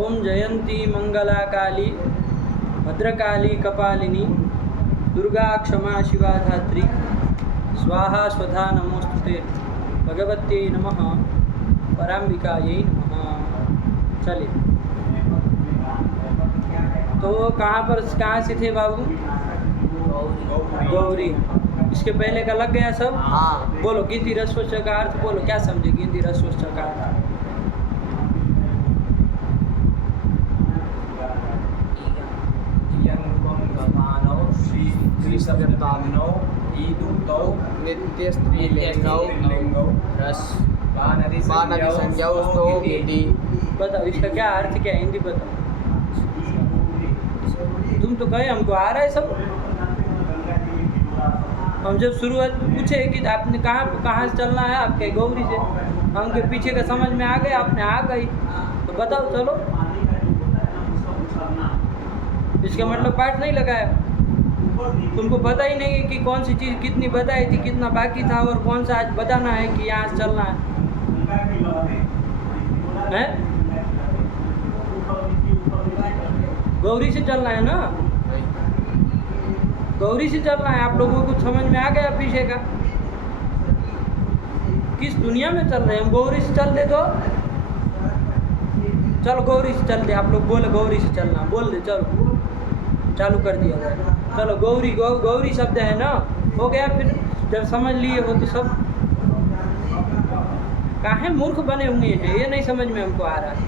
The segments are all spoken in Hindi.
ओम जयंती मंगला काली भद्रकाली कपालिनी दुर्गा क्षमा शिवा धात्री स्वाहा स्वधा नमोस्तुते भगवत्यै नमः पराम्बिकायै नमः। चलिए, तो कहाँ से थे बाबू? गौरी। इसके पहले का लग गया सब? हाँ। बोलो गिनती रसवच का अर्थ बोलो, क्या समझे गिनती रसवच का अर्थ? नित्य स्त्रीलिंगौ रस बानदी संज्ञौ स्तो इति। बताओ इसका क्या अर्थ, क्या हिंदी बताओ। तुम तो कहे हमको आ रहा है सब। हम जब शुरुआत पूछे कि आपने कहाँ से चलना है, आपके गौरी से, हमके पीछे का समझ में आ गया, आपने आ गई तो बताओ चलो। इसका मतलब पाठ नहीं लगाया, तुमको पता ही नहीं है कि कौन सी चीज़ कितनी बताई थी, कितना बाकी था और कौन सा आज बताना है कि यहाँ से चलना है? गौरी से चलना है ना? गौरी से चलना है। आप लोगों को समझ में आ गया पीछे का? किस दुनिया में चल रहे हैं हम? गौरी से चल दे तो चलो गौरी से चल दे। आप लोग बोले गौरी से चलना, बोल दे चलो, चालू कर दिया जाए। चलो गौरी, गौरी शब्द है ना, हो गया। फिर जब समझ लिए हो तो सब काहे मूर्ख बने हुए हैं, ये नहीं समझ में हमको आ रहा है।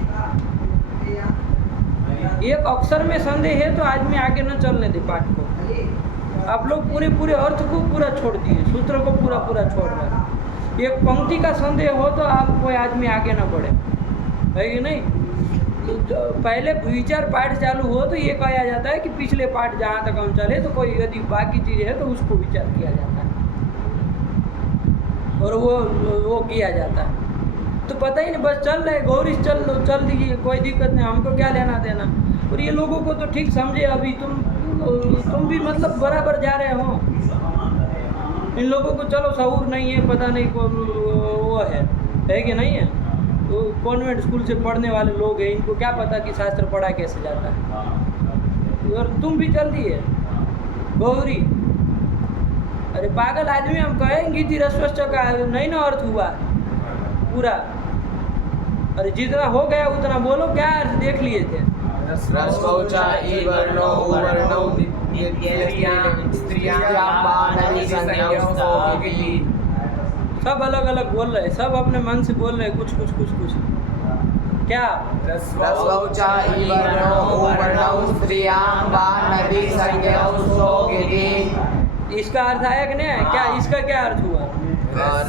एक अक्षर में संदेह है तो आदमी आगे न चलने दे पाठ को। आप लोग पूरे अर्थ को पूरा छोड़ दिए, सूत्र को पूरा छोड़ रहे। एक पंक्ति का संदेह हो तो आप कोई आदमी आगे न बढ़े, है कि नहीं? तो पहले विचार पाठ चालू हो तो ये कहा जाता है कि पिछले पाठ जहाँ तक हम चले तो कोई यदि बाकी चीज़ है तो उसको विचार किया जाता है और वो किया जाता है। तो पता ही नहीं, बस चल रहे गौरी चल दीजिए, कोई दिक्कत नहीं, हमको क्या लेना देना। और ये लोगों को तो ठीक समझे, अभी तुम भी मतलब बराबर जा रहे हो। इन लोगों को चलो शऊर नहीं है, पता नहीं वो है कि नहीं है। तो कॉन्वेंट स्कूल से पढ़ने वाले लोग हैं, इनको क्या पता कि शास्त्र पढ़ा कैसे जाता है। और तुम भी चल दिए गौरी। अरे पागल आदमी, हम कहेंगे कि रसवच का नहीं ना अर्थ हुआ पूरा। अरे जितना हो गया उतना बोलो, क्या अर्थ देख लिए थे? रसवचा ई वर्णो उ वर्णो सब अलग अलग बोल रहे, सब अपने मन से बोल रहे, कुछ क्या? रसवचा ई वर्णो उ वर्णो स्त्रियां बानदी संज्ञौ स्तो इति। इसका अर्थ आया कि नहीं? क्या इसका क्या अर्थ हुआ?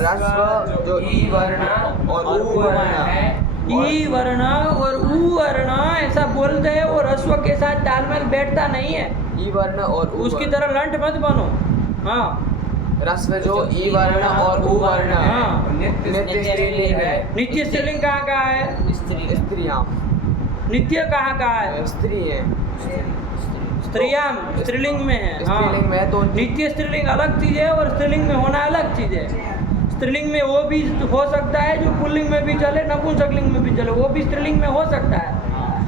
रस्व जो ई वर्ण और उ वर्ण है, ई वर्ण और उ वर्ण ऐसा बोलते हैं, वो रस्व के साथ तालमेल बैठता नहीं है। ई वर्ण और उसकी तरह लंट मत बनो। हाँ, रस्व जो ई वर्ण और उ वर्ण है, हाँ। नित्य स्त्रीलिंग है। नित्य स्त्रीलिंग कहाँ है? स्त्रियां। नित्य कहाँ है? स्त्री है। स्त्रियाम स्त्रीलिंग में है। स्त्रीलिंग में तो नित्य स्त्रीलिंग अलग चीज़ है और स्त्रीलिंग में होना अलग चीज़ है। स्त्रीलिंग में वो भी हो सकता है जो पुल्लिंग में भी चले, नपुंसकलिंग में भी चले, वो भी स्त्रीलिंग में हो सकता है।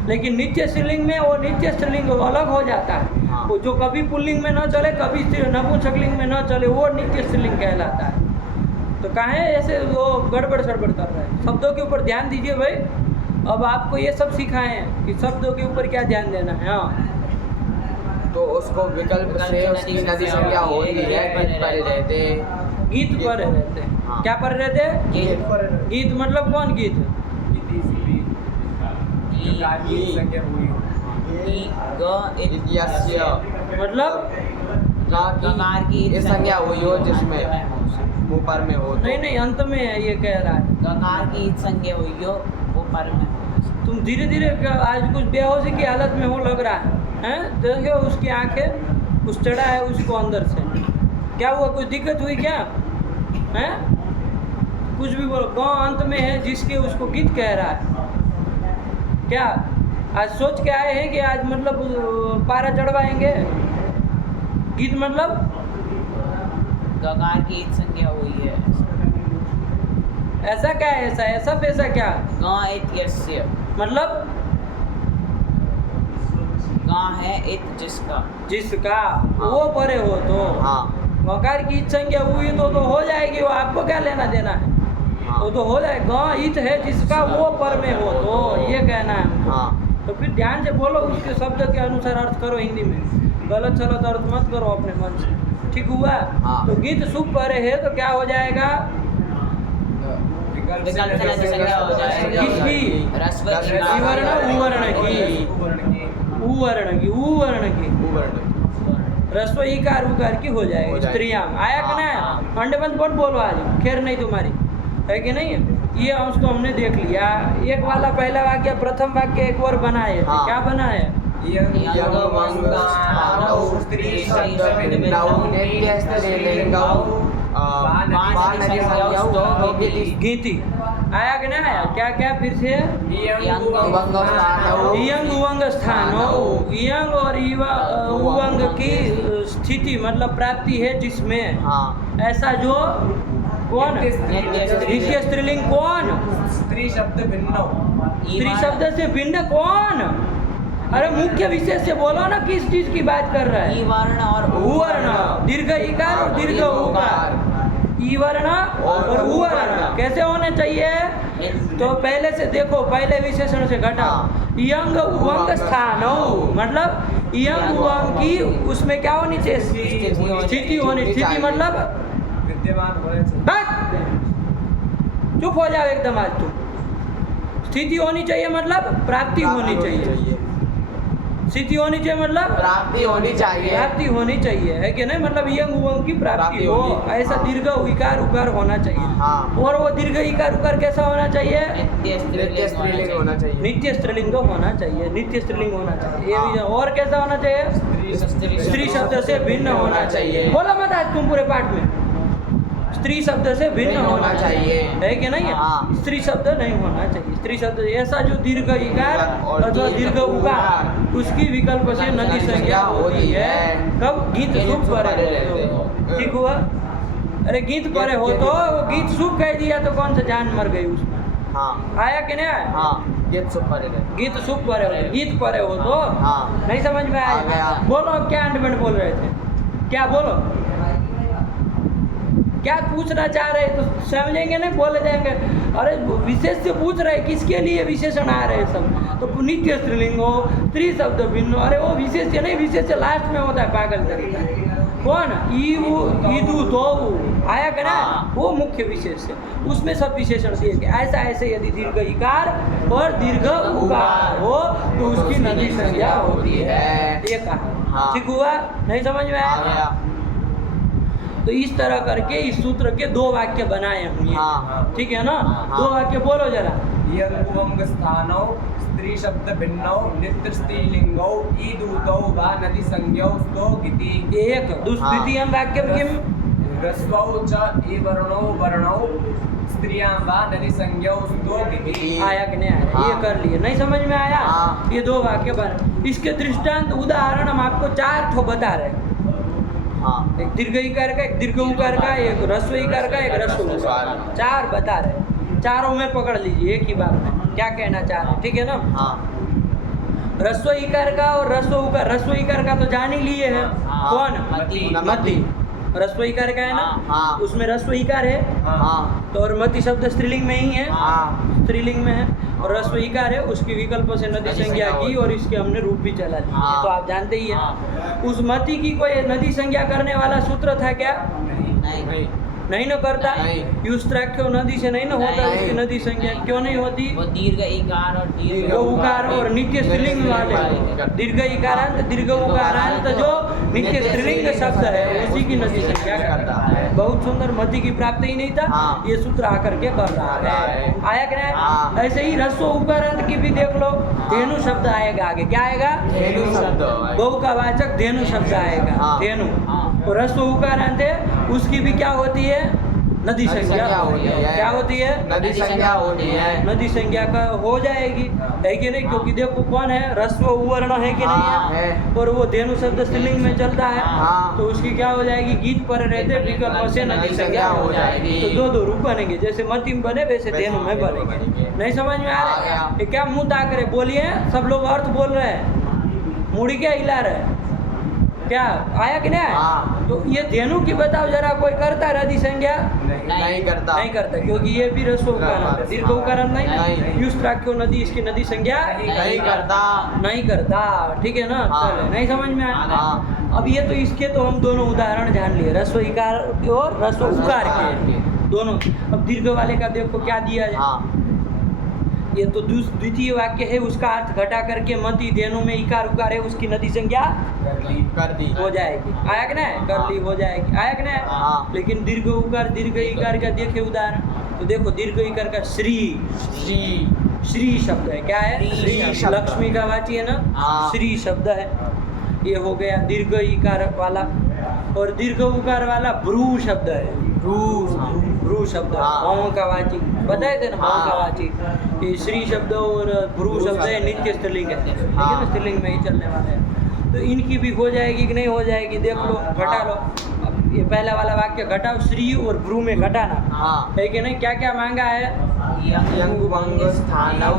लेकिन नित्य स्त्रीलिंग में और नित्य स्त्रीलिंग अलग हो जाता है। वो जो कभी पुल्लिंग में न चले, कभी नपुंसकलिंग में न चले, वो नित्य स्त्रीलिंग कहलाता है। तो काहे ऐसे वो गड़बड़ सड़बड़ कर रहे हैं? शब्दों के ऊपर ध्यान दीजिए भाई। अब आपको ये सब सिखाए हैं कि शब्दों के ऊपर क्या ध्यान देना है। हाँ, तो उसको विकल्प से उसकी नदी संज्ञा होती है, गीत पर रहते, गीत पर रहते। हाँ। क्या पर रहते? गीत मतलब कौन गीत? मतलब गकार की संज्ञा हुई हो जिसमें वो पर में हो। नहीं अंत में है, ये कह रहा है गकार की संज्ञा हुई हो वो पर में। तुम धीरे धीरे आज कुछ बेहोशी की हालत में हो लग रहा है। देखो उसकी आंखें कुछ चढ़ा है उसको अंदर से। क्या हुआ? कुछ दिक्कत हुई क्या? हैं? कुछ भी बोलो। गाँव अंत में है जिसके, उसको गीत कह रहा है। क्या आज सोच के आए हैं कि आज मतलब पारा चढ़वाएंगे? गीत मतलब गकार की संज्ञा हुई है। ऐसा क्या है? ऐसा पैसा क्या? गाँ इत्यस्य मतलब गां है इत जिसका। जिसका वो परे हो तो हाँ मकार की ईद संज्ञा हुई तो हो जाएगी, वो आपको क्या लेना देना है, हाँ वो तो हो जाए। गां ईत है जिसका वो पर में हो तो, ये कहना है हमको। हाँ तो फिर ध्यान से बोलो, उसके शब्द के अनुसार अर्थ करो हिंदी में, गलत सलत अर्थ मत करो अपने मन से, ठीक हुआ। हाँ। तो गीत सुख परे है तो क्या हो जाएगा, विकल्प से नदी संज्ञा हो जाएगी। किसकी? रस्व वर्ण उवर्ण की, उवर्ण की, उवर्ण की, रस्व इकार उकार की हो जाएगी। स्त्रियां आया कि ना? हाँ। अंडबंद बोल बोलो आज, खैर नहीं तुम्हारी है कि नहीं है। ये अंश तो हमने देख लिया। एक वाला पहला वाक्य, प्रथम वाक्य एक और बनाए थे। हाँ। क्या बनाए? स्त्री शब्द भिन्नौ नित्य स्त्रीलिंगौ गीति आया कि ना आया? क्या क्या फिर से? इयंग उवंग स्थानो, इयंग और उवंग की स्थिति मतलब प्राप्ति है जिसमें, हाँ ऐसा जो कौन नित्य स्त्रीलिंग कौन? स्त्री शब्द भिन्न स्त्री शब्द से भिन्न कौन? अरे मुख्य विशेष से बोलो ना, किस चीज की बात कर रहा है? ई वर्ण और उवर्ण, दीर्घ इकार और दीर्घ उकार, ई वर्ण और उवर्ण कैसे होने चाहिए? तो पहले से देखो, पहले विशेषण से घटाओ। यंग उवंग स्थानो मतलब यंग उवंग की उसमें क्या होनी चाहिए? स्थिति होनी। स्थिति मतलब विद्यमान होने से बस चुप हो जाओ एकदम आज तुम। स्थिति होनी चाहिए मतलब प्राप्ति होनी चाहिए। स्थिति होनी चाहिए मतलब प्राप्ति होनी चाहिए। प्राप्ति होनी चाहिए, है कि नहीं? मतलब यंग उवंग की प्राप्ति हो, ऐसा दीर्घ इकार उकार होना चाहिए। हाँ। और वो दीर्घ इकार उकार कैसा होना चाहिए? नित्य नित्य स्त्रीलिंग होना चाहिए। नित्य स्त्रीलिंग होना चाहिए, नित्य स्त्रीलिंग होना चाहिए। ये भी। और कैसा होना चाहिए? स्त्री शब्द से भिन्न होना चाहिए। बोला मत आज तुम पूरे पाठ में, स्त्री शब्द से भिन्न होना चाहिए, है कि नहीं? हाँ। स्त्री शब्द नहीं होना चाहिए। स्त्री शब्द ऐसा जो दीर्घ इकार अथवा दीर्घ उकार उसकी विकल्प से नदी संज्ञा होती है। कब? गीत सुख परे हो तो। ठीक हुआ? अरे गीत परे हो तो, वो गीत सुख कह दिया तो कौन सा जान मर गई उसमें? हाँ आया कि नहीं आया? हाँ गीत सुख परे है। गीत सुख परे हो, गीत परे हो तो हाँ। नहीं समझ में आ आया? गया। बोलो क्या अंडमेंट बोल रहे थे? क्या बोलो? क्या पूछना चाह रहे? तो समझेंगे नहीं, बोले जाएंगे। अरे विशेष से पूछ रहे, किसके लिए विशेषण आ रहे हैं सब? तो नित्य स्त्रीलिंग हो, स्त्री शब्द भिन्न। अरे वो विशेष से नहीं, विशेष से लास्ट में होता है पागल तरीका। कौन? ईदू तो आया कि ना? वो मुख्य विशेष है, उसमें सब विशेषण दिए गए। ऐसा ऐसे यदि दीर्घ इकार और दीर्घ उकार हो तो उसकी नदी संज्ञा होती है। ये कहा। हाँ। ठीक हुआ? नहीं समझ में आ आया? गया। तो इस तरह करके इस सूत्र के 2 वाक्य बनाए हुए हैं। हाँ। ठीक है ना? हाँ। 2 वाक्य बोलो जरा। यंग स्थानौ स्त्री शब्द भिन्नौ नित्य स्त्रीलिंगौ ईदूतौ वा नदी संज्ञौ स्तो गिति। एक द्वितीयं वाक्यं किम? ह्रस्वौ च ईवर्णौ वर्णौ स्त्रियां वा नदी संज्ञौ स्तो गिति। आया कि नहीं आया? हाँ। ये कर लिए। नहीं समझ में आया? हाँ। ये 2 वाक्य बने। इसके दृष्टांत उदाहरण हम आपको 4 ठो बता रहे हैं। हाँ एक दीर्घ इकार का, एक दीर्घ उकार का, एक ह्रस्व इकार का, एक ह्रस्व उकार का। 4 बता रहे हैं। चारों में पकड़ लीजिए एक ही बार में क्या कहना चाह रहे हैं। ठीक है ना? हाँ ह्रस्व इकार का और ह्रस्व उकार। ह्रस्व इकार का तो जान ही लिए हैं। हाँ। कौन? मति। मति। ह्रस्व इकार का है ना? हाँ। उसमें ह्रस्व इकार है हाँ तो, और मति शब्द स्त्रीलिंग में ही है। हाँ स्त्रीलिंग में है और ह्रस्व इकार है, उसकी विकल्प से नदी संज्ञा की और इसके हमने रूप भी चला लिया। हाँ। तो आप जानते ही हैं। उस मति की कोई नदी संज्ञा करने वाला सूत्र था क्या? नहीं नहीं न करता। नहीं। युस्त्राख्य नदी से नहीं न होता नहीं। उसकी नदी संज्ञा। क्यों नहीं होती? वो दीर्घ इकार और दीर्घ दीर्घ उकार और नित्य स्त्रीलिंग वाले। दीर्घ इकारांत दीर्घ उकारांत जो नित्य स्त्रीलिंग शब्द है उसी की नदी संज्ञा करता है। बहुत सुंदर। मति की प्राप्ति ही नहीं था। हाँ। ये सूत्र आकर के कर रहा है। आया कि नहीं? हाँ। ऐसे ही ह्रस्व उकारांत की भी देख लो। धेनु शब्द आएगा आगे। क्या आएगा? धेनु शब्द। बहु का वाचक धेनु शब्द आएगा। हाँ। धेनु। हाँ। और ह्रस्व उकारांत है, उसकी भी क्या होती है? नदी संज्ञा होती है। क्या होती है? नदी संज्ञा होती है। नदी संज्ञा का हो जाएगी, है कि नहीं? क्योंकि देखो कौन है? ह्रस्व उवर्ण है कि हाँ, नहीं है? है। और वो धेनु शब्द स्त्रीलिंग में चलता है। हाँ। तो उसकी क्या हो जाएगी? गीत पर रहते विकल्प से नदी संज्ञा हो जाएगी। तो 2 रूप बनेंगे, जैसे मति में बने वैसे धेनु में बनेंगे। नहीं समझ में आ रहा है? ये क्या मुंह ताक रहे? बोलिए, सब लोग अर्थ बोल रहे हैं। मुड़ी क्या हिला रहा है? क्या आया कि नहीं आया? हाँ। तो ये धेनु की बताओ जरा, कोई करता है नदी संज्ञा? नहीं करता। नहीं करता, क्योंकि ये भी रस्व उकार है, दीर्घ उकार नहीं। नहीं। युष्ट राख्यो नदी, इसकी नदी संज्ञा नहीं करता। नहीं करता, ठीक है ना? हाँ। चलो, नहीं समझ में आया? हाँ। अब ये तो इसके तो हम दोनों उदाहरण जान लिए, रस्व इकार और रस्व उकार के दोनों। अब दीर्घ वाले का देखो क्या दिया है। हाँ। ये तो द्वितीय वाक्य है, उसका अर्थ घटा करके मति धेनु में इकार उकार है, उसकी नदी संज्ञा कर दी। हो जाएगी। आया कि नहीं? कर ली हो जाएगी। आया कि नहीं? हाँ। लेकिन दीर्घ उकार दीर्घ इकार का देखे उदाहरण, तो देखो दीर्घ इकार का श्री, श्री। श्री शब्द है। क्या है? श्री शब्द। लक्ष्मी का वाची है ना? हाँ। श्री शब्द है। ये हो गया दीर्घ इकार वाला। और दीर्घ उकार वाला भ्रू शब्द है। भ्रू शब्द है, हाँ। भावों का वाची, बताए थे ना भावों का हाँ। वाची। ये श्री शब्द और भ्रू शब्द है, नित्य स्त्रीलिंग है, ठीक है ना? हाँ। स्त्रीलिंग में ही चलने वाले हैं। तो इनकी भी हो जाएगी कि नहीं हो जाएगी, देख लो, घटा लो। अब ये पहला वाला वाक्य घटाओ, श्री और भ्रू में घटाना हाँ। है कि नहीं? क्या क्या मांगा है? यंगुवंग स्थानौ।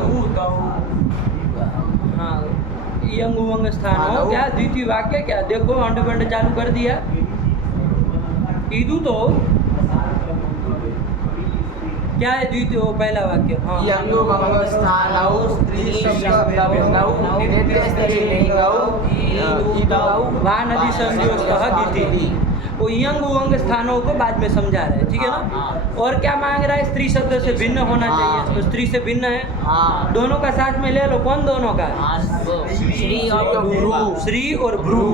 हाँ, यंग उमंग स्थान हो। स्थानौ। क्या द्वितीय वाक्य? क्या देखो, अंडबंड चालू कर दिया। ईदू तो क्या है द्वितीय? पहला वाक्य। हाँ, यंगुवंग स्थानौ स्त्री शब्दभिन्नौ नित्य स्त्रीलिंगौ ईदौ वा नदी संयोस्तः गीति। वो यंग उमंग स्थानों को बाद में समझा रहे हैं, ठीक है ना? हाँ। और क्या मांग रहा है? स्त्री शब्द से भिन्न होना हाँ। चाहिए, तो स्त्री से भिन्न है। हाँ। दोनों का साथ में ले लो, कौन दोनों का? श्री और भ्रू। श्री और भ्रू।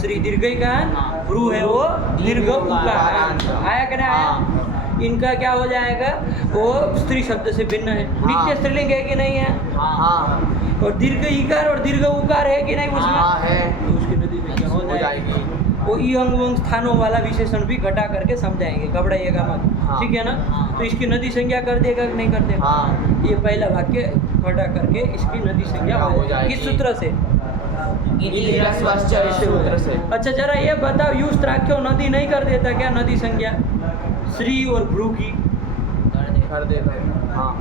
श्री दीर्घ इकार, हाँ। भ्रू है वो दीर्घ उकार। आया कि नहीं आया? हाँ। इनका क्या हो जाएगा? वो स्त्री शब्द से भिन्न है। हाँ। नित्य स्त्रीलिंग है कि नहीं है? हाँ। और दीर्घ इकार और दीर्घ उकार है कि नहीं उसमें? हाँ है। तो उसकी नदी में क्या हो हो जाएगी? जाएगी। वो ई अंग वंग स्थानों वाला विशेषण भी घटा करके समझाएंगे, घबराइएगा मत, हाँ। ठीक है ना? तो इसकी नदी संज्ञा कर देगा कि नहीं कर देगा? हाँ। ये पहला वाक्य घटा करके इसकी नदी संज्ञा हो हो जाएगी। जाएगी। किस सूत्र से? इति रस्वश्च इस सूत्र से। अच्छा जरा ये बताओ, युष्ट राख्यो नदी नहीं कर देता क्या नदी संज्ञा श्री और भ्रू की? कर देता है। हाँ।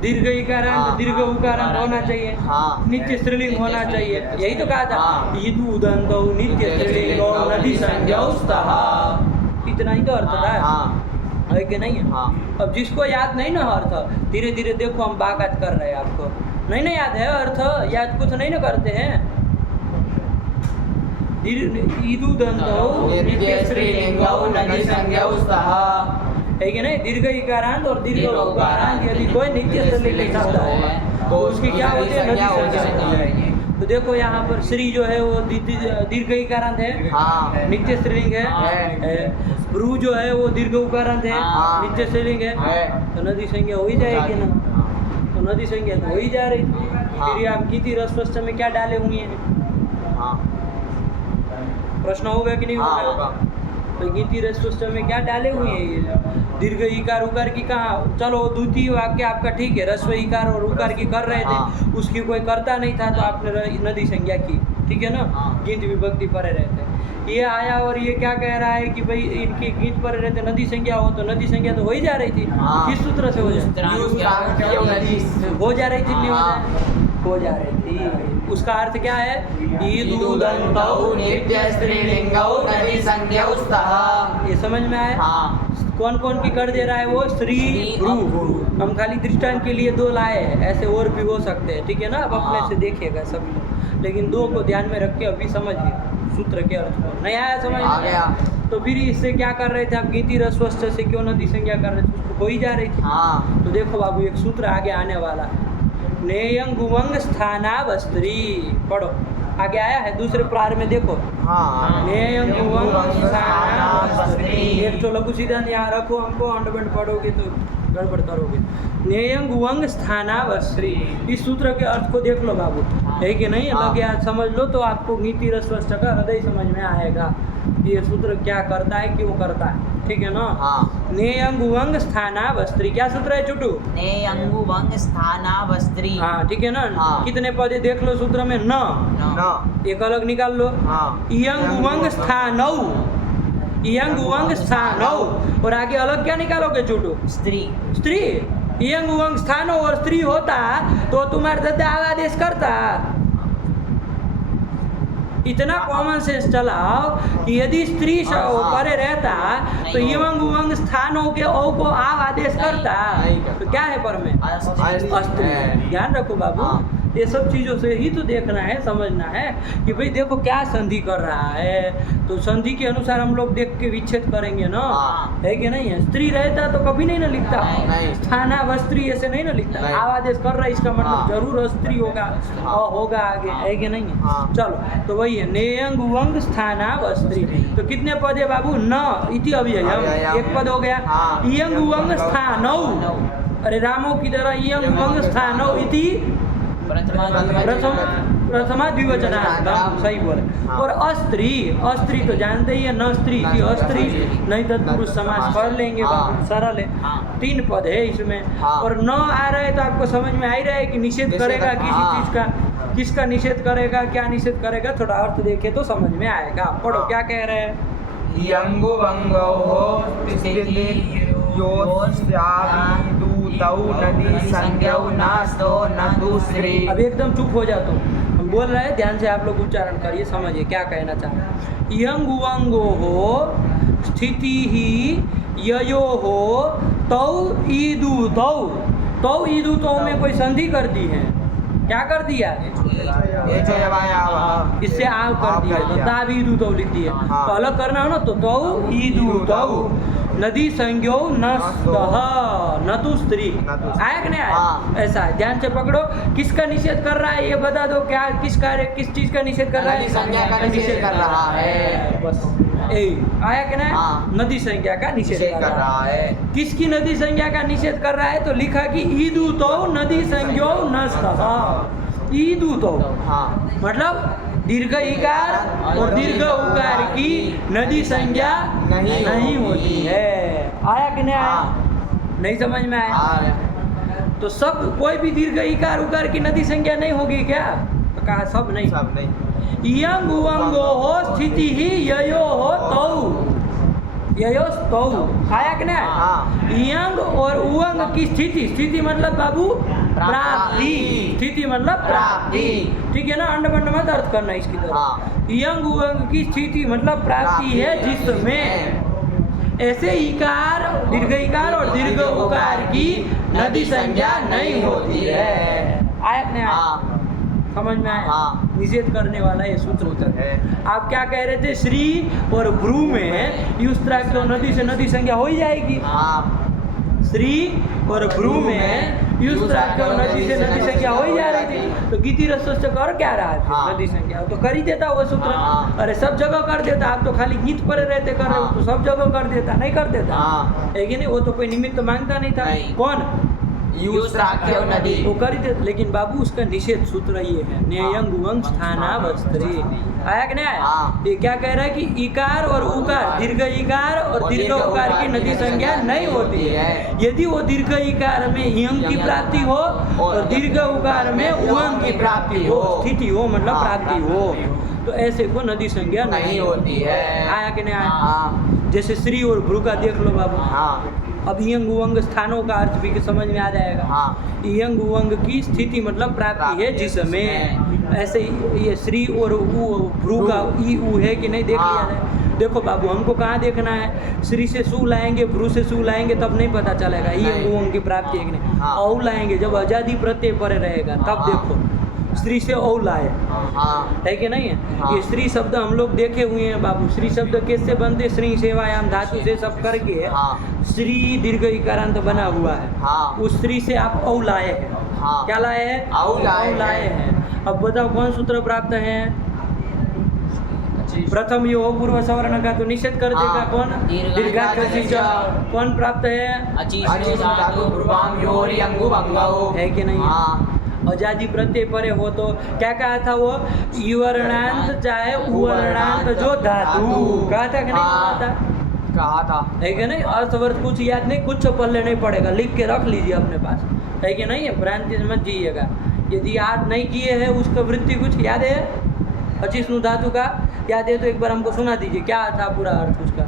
दीर्घ इकारांत हाँ। दीर्घ उकारांत होना चाहिए, हाँ। नित्य स्त्रीलिंग होना चाहिए, यही तो कहा था। हाँ। ईदु दंतौ नित्य स्त्रीलिंगौ नदी संज्ञौ स्तः, इतना ही तो अर्थ था, हाँ। है कि नहीं है? हाँ। अब जिसको याद नहीं ना अर्थ, धीरे धीरे देखो हम बाकात कर रहे हैं, आपको नहीं ना याद है अर्थ, याद कुछ नहीं ना करते हैं। ईदु दंतौ नित्य स्त्रीलिंगौ नदी संज्ञौ स्तः, है कि नहीं? दीर्घ इकारांत और दीर्घ उकारांत यदि कोई नित्य स्त्रीलिंग शब्द है तो उसकी क्या होती है? नदी संज्ञा हो जाएगी। तो देखो यहाँ पर श्री जो है वो दीर्घ इकारांत है, हाँ। नित्य स्त्रीलिंग है। भ्रू जो है वो दीर्घ उकारांत है, हाँ। नित्य स्त्रीलिंग है। तो नदी संज्ञा हो ही जाएगी ना, तो नदी संज्ञा तो हो ही जा रही थी। हाँ। फिर आप गीति रसवस्त्र में क्या डाले हुए हैं? हाँ। प्रश्न होगा कि नहीं हाँ, होगा? होगा। तो गीति रसवस्त्र में क्या डाले हुए हैं ये? दीर्घ इकार उकार की कहाँ? चलो द्वितीय वाक्य आपका ठीक है, रस्व इकार और उकार की कर रहे थे, हाँ। उसकी कोई करता नहीं था तो आपने नदी संज्ञा की, ठीक है ना? हाँ। गीत विभक्ति परे रहते। ये आया और ये क्या कह रहा है कि भाई इनकी गीत परे रहते, नदी संज्ञा हो, तो नदी संज्ञा तो हो ही जा रही थी। हाँ। किस सूत्र से हो जा नदी हो जा रही थी कि नहीं हाँ। हो जा रही थी? उसका अर्थ क्या है? ईदुदन्तौ नित्य स्त्रीलिंगौ नदी संज्ञौ स्तः। ये समझ में आया? हाँ। कौन कौन की कर दे रहा है वो? श्री भ्रू। हम खाली दृष्टांत के लिए दो लाए हैं, ऐसे और भी हो सकते हैं, ठीक है ना? अब अपने हाँ। से देखिएगा सब लोग, लेकिन दो को ध्यान में रख के अभी समझिए सूत्र के अर्थ को। नहीं आया समझ आ में? गया। तो फिर इससे क्या कर रहे थे आप? गीति रसवस्त्र से क्यों नदी संज्ञा कर रहे थे? उसको हो ही जा रही थी। हाँ। तो देखो बाबू एक सूत्र आगे आने वाला है, नेयंगुवंग स्थानावस्त्री। पढ़ो, आगे आया है दूसरे प्रार में, देखो। हाँ। नेयंगुवंग स्थानावस्त्री। एक तो लघु सिद्धांत यहाँ रखो, हमको अंडबंड पढ़ोगे तो गड़बड़ करोगे। नेयंगुवंग स्थानावस्त्री, इस सूत्र के अर्थ को देख लो बाबू, है कि नहीं? हाँ। अलग याद समझ लो तो आपको गीति रसवस्त्र का हृदय समझ में आएगा, ये सूत्र क्या करता है, क्यों करता है, ठीक है ना? हाँ। नेयंगुवंग स्थानावस्त्री, क्या सूत्र है चुटू? नेयंगुवंग स्थानावस्त्री। हाँ ठीक है ना? हाँ। कितने पदे देख लो सूत्र में? न, न। एक अलग निकाल लो। हाँ। इयंगुवंग स्थानौ, इयंगुवंग स्थानौ, और आगे अलग क्या निकालोगे चुटू? स्त्री। स्त्री। इयंगुवंग स्थानौ और स्त्री होता तो तुम्हारा दादा आदेश करता, इतना कॉमन सेंस चलाओ कि यदि स्त्री परे रहता तो यंग उमंग स्थानों के औ को आव आदेश करता नहीं करता। तो क्या है पर में अस्त्री। अस्त्री। ध्यान रखो बाबू, हाँ। ये सब चीज़ों से ही तो देखना है, समझना है कि भाई देखो क्या संधि कर रहा है, तो संधि के अनुसार हम लोग देख के विच्छेद करेंगे ना, हाँ। है कि नहीं है। स्त्री रहता तो कभी नहीं ना लिखता, नहीं। स्थाना वस्त्री ऐसे नहीं ना लिखता, नहीं। आवादेश कर रहा है इसका मतलब हाँ। जरूर स्त्री होगा हाँ। और होगा आगे, हाँ। है कि नहीं है। हाँ। चलो तो वही है नेयंग उवंग स्थाना वस्त्री। तो कितने पद है बाबू? न इति अव्ययम, अव्ययम। एक पद हो गया। हाँ। इयंग उवंग स्थानौ, अरे रामो की तरह इयंग उवंग स्थानौ इति प्रथमा द्विवचनार्थम, सही बोले। हाँ। और अस्त्री, अस्त्री तो जानते ही है, न स्त्री की अस्त्री, नहीं तत्पुरुष समास कर लेंगे, हाँ। सरल है। हाँ। 3 पद है इसमें, हाँ। और न आ रहा है तो आपको समझ में आ ही रहा है कि निषेध निषेध, करेगा किसी हाँ। चीज का, किसका निषेध करेगा, क्या निषेध करेगा, थोड़ा अर्थ देखे तो समझ में आएगा। पढ़ो हाँ। क्या कह रहे हैं। यंगु वंगौ स्थिति योस्याभिदूतौ नदी संज्ञौ नास्तो न दूसरी। अब एकदम चुप हो जाओ, हम बोल रहे हैं, ध्यान से आप लोग उच्चारण करिए, समझिए क्या कहना चाह रहे हैं। यंग उवंगो हो स्थिति ही ययो हो तौ ईदू तौ ईदू तौ में कोई संधि कर दी है, क्या कर दिया? इससे आव कर दिया, तो ताब ईदू तौ लिख दिए। हाँ। तो अलग करना हो ना तो तौ ईदू तौ नदी संज्ञो नस्तः नतु स्त्री, आया कि नहीं आया? हाँ। ऐसा है, ध्यान से पकड़ो। किसका निषेध कर रहा है ये बता दो, क्या किस कार्य किस चीज का निषेध कर रहा है? नदी संज्ञा का निषेध कर रहा है। बस आया कि नहीं? हाँ। नदी संज्ञा का निषेध कर रहा है। किसकी नदी संज्ञा का निषेध कर रहा है? तो लिखा कि ईदू तो नदी संज्ञो नस्तः, ईदू तो हाँ। मतलब दीर्घ इकार और दीर्घ उकार की नदी संज्ञा नहीं होती है। आया कि नहीं आया? हाँ। नहीं समझ में आया? तो सब कोई भी दीर्घ इकार उकार की नदी संज्ञा नहीं होगी क्या? तो कहा सब नहीं। सब नहीं। यंग उवंगो हो स्थिति ही ययो हो तौ, ययो तौ, आया कि नहीं? हाँ। यंग और उवंग की स्थिति, स्थिति मतलब बाबू प्राप्ति, स्थिति मतलब प्राप्ति, ठीक है ना? अंडमंड मत अर्थ करना इसकी तरफ। हाँ। यंग उवंग की स्थिति मतलब प्राप्ति है जिसमें ऐसे इकार दीर्घ इकार और दीर्घ उकार की नदी संज्ञा नहीं होती है। आया कि नहीं आया? हाँ। समझ में आया? हाँ। निषेध करने वाला ये सूत्र है। आप क्या कह रहे थे? श्री और भ्रू में युस तरह की नदी से नदी संज्ञा हो ही जाएगी। हाँ। श्री और भ्रू में युस तरह की नदी से नदी संज्ञा हो ही जा रही थी, तो गीति रस से कर क्या रहा है? हाँ। नदी संज्ञा तो कर ही देता वो सूत्र। हाँ। अरे सब जगह कर देता, आप तो खाली गीत पर रहते कर रहे हो, हाँ। तो सब जगह कर देता, नहीं कर देता हाँ। है कि नहीं? वो तो कोई निमित्त मांगता नहीं था। नहीं। कौन? युस्त्राख्यो नदी। वो कर ही देते, लेकिन बाबू उसका निषेध सूत्र ये है, नेयंग उवंग स्थाना वस्त्री। आया कि नहीं आया? हाँ। ये क्या कह रहा है कि इकार और उकार, दीर्घ इकार और दीर्घ उकार की नदी संज्ञा नहीं होती है। यदि वो दीर्घ इकार में यंग की प्राप्ति हो और दीर्घ उकार में उवंग की प्राप्ति हो, स्थिति हो मतलब हाँ। प्राप्ति हो, तो ऐसे को नदी संज्ञा नहीं होती है। आया कि नहीं आया? हाँ। जैसे श्री और भ्रू का देख लो बाबू। हाँ। अब यंग उवंग स्थानों का अर्थ भी समझ में आ जाएगा। हाँ। यंग उवंग की स्थिति मतलब प्राप्ति है जिसमें, ऐसे ये श्री और भ्रू का ई उ है कि नहीं देख लिया हाँ। जाए। देखो बाबू हमको कहाँ देखना है? श्री से सु लाएंगे, भ्रू से सु लाएंगे तब नहीं पता चलेगा यंग उवंग की प्राप्ति है कि नहीं। हाँ। औ लाएंगे जब आजादी प्रत्यय परे रहेगा तब हाँ। देखो श्री से औ लाए, हाँ। है कि नहीं है? हाँ। ये श्री शब्द हम लोग देखे हुए हैं बाबू। श्री शब्द किससे बनते? श्री सेवायाम धातु से सब करके हाँ। श्री दीर्घ इकारांत बना हुआ है। हाँ। उस श्री से आप औ लाए हैं। हाँ। क्या लाए हैं? औ लाए हैं। अब बताओ कौन सूत्र प्राप्त है? प्रथम यो पूर्व सवर्ण का तो निषेध कर देगा। हाँ। कौन? दीर्घाकृति कौन प्राप्त है? अचिष्णु धातु पूर्वाम योर्यंगु भंगौ, है कि नहीं? हाँ। आजादी प्रत्यय परे हो तो क्या कहा था वो? युवर्णांत चाहे उवर्णांत जो धातु, कहा था कि नहीं? हाँ। कहा था? कहा था। है कि नहीं? अर्थवर्थ कुछ याद नहीं, कुछ पल्ले नहीं पड़ेगा, लिख के रख लीजिए अपने पास, है कि नहीं है? भ्रांति मत जिएगा। यदि याद नहीं किए हैं उसका वृत्ति कुछ याद है? अचिष्णु धातु का याद है तो एक बार हमको सुना दीजिए, क्या था पूरा अर्थ उसका?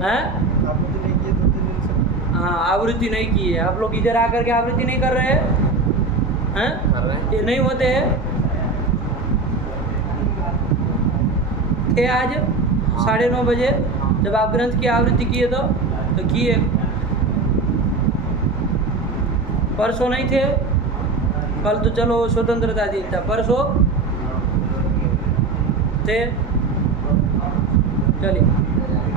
हैं? हाँ, आवृत्ति नहीं की है। आप लोग इधर आकर के आवृत्ति नहीं कर रहे हैं? हैं? कर रहे हैं। ये नहीं होते हैं थे आज 9:30 बजे जब आप ग्रंथ की आवृत्ति किए तो किए। परसों नहीं थे, कल तो चलो स्वतंत्रता दिन था, परसों थे। चलिए,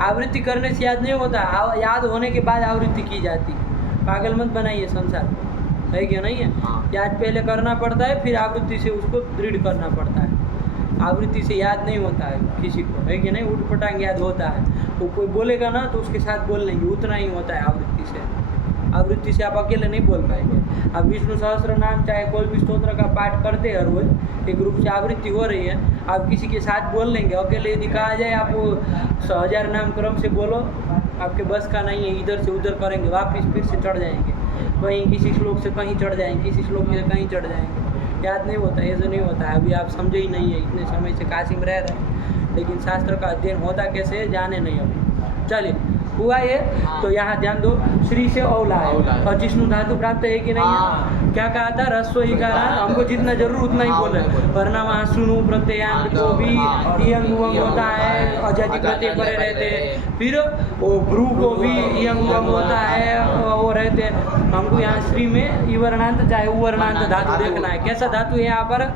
आवृत्ति करने से याद नहीं होता, याद होने के बाद आवृत्ति की जाती। पागल मत बनाइए संसार को, है क्या नहीं है? हाँ। याद पहले करना पड़ता है, फिर आवृत्ति से उसको दृढ़ करना पड़ता है। आवृत्ति से याद नहीं होता है किसी को, है कि नहीं? उठ पटांग याद होता है, तो कोई बोलेगा ना तो उसके साथ बोल लेंगे, उतना ही होता है आवृत्ति से। आवृत्ति से आप अकेले नहीं बोल पाएंगे। आप विष्णु सहस्त्र नाम चाहे कोई भी स्तोत्र का पाठ करते हैं रोज, एक रूप से आवृत्ति हो रही है, आप किसी के साथ बोल लेंगे। अकेले यदि कहा जाए आप 1000 नाम क्रम से बोलो, आपके बस का नहीं है, इधर से उधर करेंगे, वापिस फिर से चढ़ जाएंगे, कहीं किसी श्लोक से कहीं चढ़ जाएंगे, किसी श्लोक से कहीं चढ़ जाएंगे। याद नहीं होता, ऐसा नहीं होता है। अभी आप समझे ही नहीं है, इतने समय से काशी में रह रहे हैं, लेकिन शास्त्र का अध्ययन होता कैसे है जाने नहीं अभी। चलिए, हुआ ये। तो यहाँ ध्यान दो, श्री से औला है और जिष्णु धातु प्राप्त है कि नहीं है? क्या कहा था? रस्व ही का हमको जितना जरूर उतना ही बोले, वरना वहाँ सुनु प्रत्ययांत को भी इयंग उवंग होता है, अजाति प्रत्यय परे रहते। फिर वो भ्रू को भी इयंग उवंग होता है, वो रहते। हमको यहाँ श्री में इवर्णांत चाहे उवर्णांत धातु देखना है। कैसा धातु है यहाँ पर?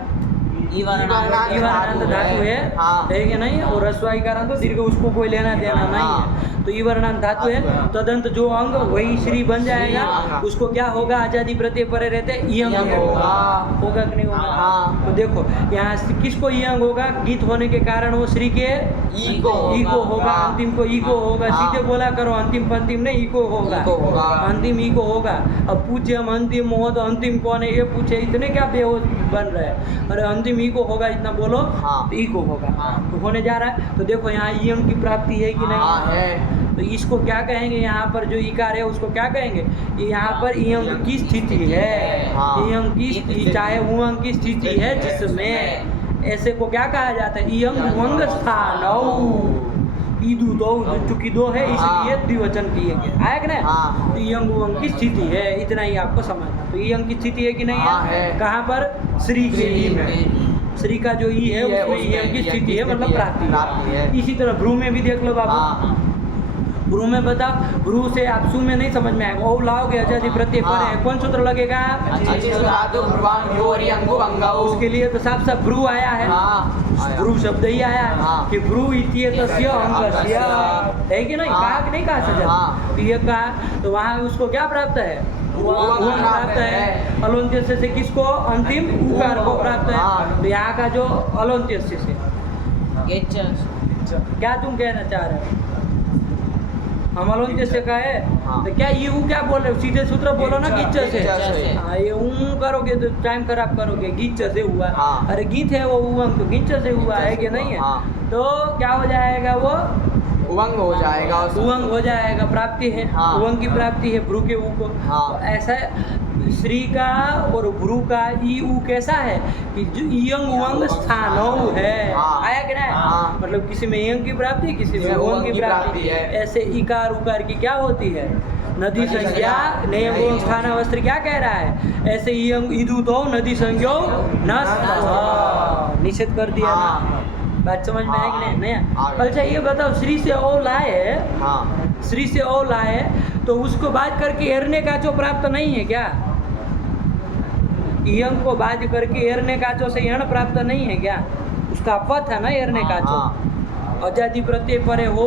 इवर्णांत धातु है कि नहीं? और रस्वाई का तो दीर्घ उसको कोई लेना देना नहीं है। तो इवर्णांत धातु है, तदंत जो अंग वही श्री बन जाएगा। उसको क्या होगा? आजादी प्रत्यय परे रहते इयंग होगा कि नहीं होगा? तो देखो यहाँ किसको इयंग होगा? गीत होने के कारण वो श्री के ईको होगा, अंतिम को ईको होगा। सीधे बोला करो, अंतिम पंतिम नहीं, ईको होगा, अंतिम ईको होगा। अब पूछे हम अंतिम हो तो अंतिम कौन है ये पूछे, इतने क्या बेहोश बन रहे हैं? अरे अंतिम ईको होगा, इतना बोलो तो ईको होगा, तो होने जा रहा है। तो देखो यहाँ इयंग की प्राप्ति है कि नहीं है? तो इसको क्या कहेंगे? यहाँ पर जो इकार है उसको क्या कहेंगे? यहाँ पर इयंग की स्थिति है, इयंग की स्थिति, चाहे उवंग की स्थिति है जिसमें, ऐसे को क्या कहा जाता है? इयंग उवंग स्थान। ईदू दो, चूंकि दो है इसलिए द्विवचन किए गए, आया कि नहीं? तो इयंग उवंग की स्थिति है, इतना ही आपको समझना। तो इयंग की स्थिति है कि नहीं है? कहाँ पर? श्री के ई में। श्री का जो ई है उसमें इयंग की स्थिति है, मतलब प्राप्ति है। इसी तरह भ्रू में भी देख लो बाबू, भ्रू में बताओ, भ्रू से आप सु में नहीं समझ में आएगा, ओ लाओगे अजादि प्रत्यय पर है, कौन सूत्र लगेगा? उसके लिए तो साफ साफ भ्रू आया है, भ्रू शब्द ही आया है कि भ्रू इत्येतस्य अंगस्य, है कि नहीं? कहा कि नहीं कहा सजा? तो ये कहा, तो वहाँ उसको क्या प्राप्त है? उवंग प्राप्त है। अलोन्त्यस्य से किसको? अंतिम उकार को प्राप्त है। तो यहाँ का जो अलोन्त्यस्य से क्या तुम कहना चाह रहे हो? हम अलोन्त्यस्य का है तो क्या ये क्या बोल रहे हो? सीधे सूत्र बोलो ना, गिच्च से। हाँ, ये करोगे तो टाइम खराब करोगे। गिच्च से हुआ, अरे गीत है वो उवंग, तो गिच्च से हुआ है कि नहीं है? तो क्या हो जाएगा? वो उवंग हो जाएगा, उवंग हो जाएगा, प्राप्ति है, उवंग की प्राप्ति है भ्रू के ऊ को। तो ऐसा श्री का और भ्रू का ई ऊ कैसा है कि जो इयंग उवंग स्थानों है, आया कि नहीं? मतलब किसी में इयंग की प्राप्ति, किसी में उवंग की प्राप्ति है। ऐसे इकार उकार की क्या होती है? नदी संज्ञा नयम स्थान वस्त्र क्या कह रहा है? ऐसे इयंग ईदू तो नदी संज्ञो न निषेध कर दिया ना। बात समझ में आएगी नहीं? अच्छा ये बताओ, श्री से ओ लाए, श्री से ओ लाए तो उसको बात करके एरने का जो प्राप्त नहीं है क्या? इयंग को बात करके एरने काचो से यण प्राप्त नहीं है क्या? उसका पथ है ना एरने काचो। अजादि प्रत्यय परे हो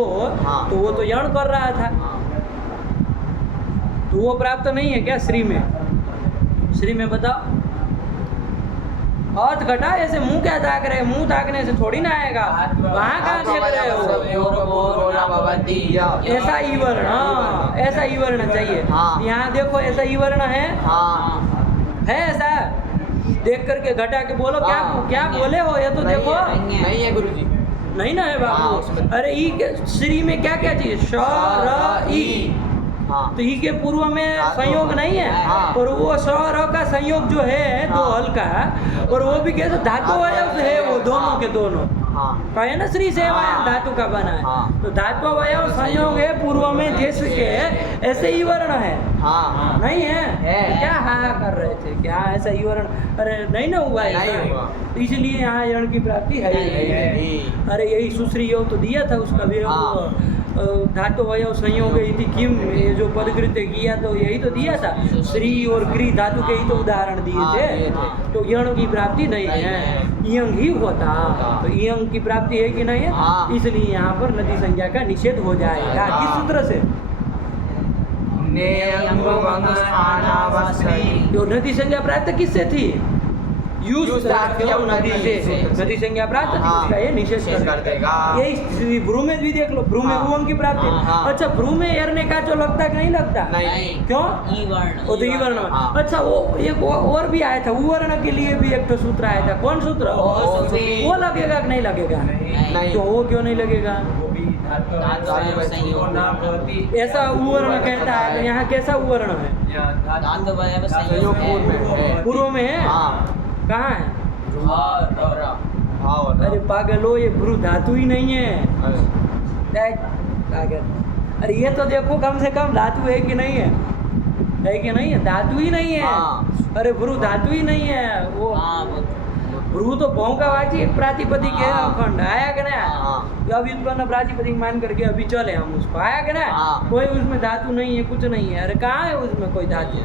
तो वो तो यण कर रहा था, तो वो प्राप्त नहीं है क्या श्री में? श्री में बताओ, अर्थ घटा, ऐसे मुंह क्या ताक रहे? मुंह ताकने से थोड़ी ना आएगा, वहाँ कहाँ देख रहे हो? ऐसा ई वर्ण, ऐसा ई वर्ण चाहिए। यहाँ देखो ऐसा ई वर्ण है ऐसा? देख करके घटा के बोलो, क्या क्या बोले हो? ये तो देखो नहीं है गुरुजी, नहीं ना है बाबू। अरे ई श्री में क्या क्या चाहिए? श र ई, तो ई के पूर्व में संयोग नहीं है, और वो स र का संयोग जो है दो हल का, और वो भी कैसे धातु है वो दोनों के दोनों, हाँ कहे ना श्री सेवा हाँ। धातु का बना है। हाँ। तो धातु अवयव संयोग है पूर्व में जैसे के ऐसे ही वर्ण है, हाँ नहीं है? है। तो क्या हाँ कर रहे थे, क्या ऐसा ही वर्ण? अरे नहीं ना हुआ नहीं ऐसा। हुआ। इसलिए यहाँ यण की प्राप्ति है ही नहीं, नहीं। अरे यही सुश्री योग तो दिया था उसका भी हाँ। धातु अवयव संयोग इति किम, ये जो पदकृत्य किया तो यही तो दिया था। श्री और क्री धातु के ही तो उदाहरण दिए हाँ, दिए थे। थे। तो यण की प्राप्ति नहीं नहीं है, है। यंग ही होता। होता। तो यंग की प्राप्ति है कि नहीं है? हाँ। इसलिए यहाँ पर नदी संज्ञा का निषेध हो जाएगा। हाँ। किस सूत्र से? जो नदी संज्ञा प्राप्त किससे थी? यूज नदी से नदी संज्ञा प्राप्त थी, हाँ। उसका ये निषेध कर देगा। यही भ्रू में भी देख लो, भ्रू में हाँ। उवंग की प्राप्ति। हाँ। अच्छा, भ्रू में एरने का जो लगता कि नहीं लगता? नहीं। क्यों? ई वर्ण। वो तो ई वर्ण में। हाँ। अच्छा, वो एक और भी आया था, वर्ण के लिए भी एक तो सूत्र आया था। कौन सूत्र? वो लगेगा कि नहीं लगेगा? नहीं। तो वो क्यों नहीं लगेगा? वो भी धातु धातु अवयव अवयव संयोग। ना भवति। ऐसा वर्ण कहता है, तो यहाँ कैसा वर्ण है? यहाँ धातु अवयव धातु संयोग है। पूर्व में। पूर्व में है? हाँ कहाँ है? भाव अरे पागलो, ये भ्रू धातु ही नहीं है। अरे ए, पागल। अरे ये तो देखो कम से कम धातु है कि नहीं है? है कि नहीं है? धातु ही नहीं है। हाँ। अरे भ्रू धातु ही नहीं है। वो हाँ, वो भ्रू तो भौं का वाची एक प्रातिपदिक है, हाँ। अखंड। आया कि नहीं? हाँ। अभी उत्पन्न प्रातिपदिक मान करके अभी चले हम उसको। आया कि नहीं? हाँ। कोई उसमें धातु नहीं है, कुछ नहीं है। अरे कहाँ है उसमें कोई धातु?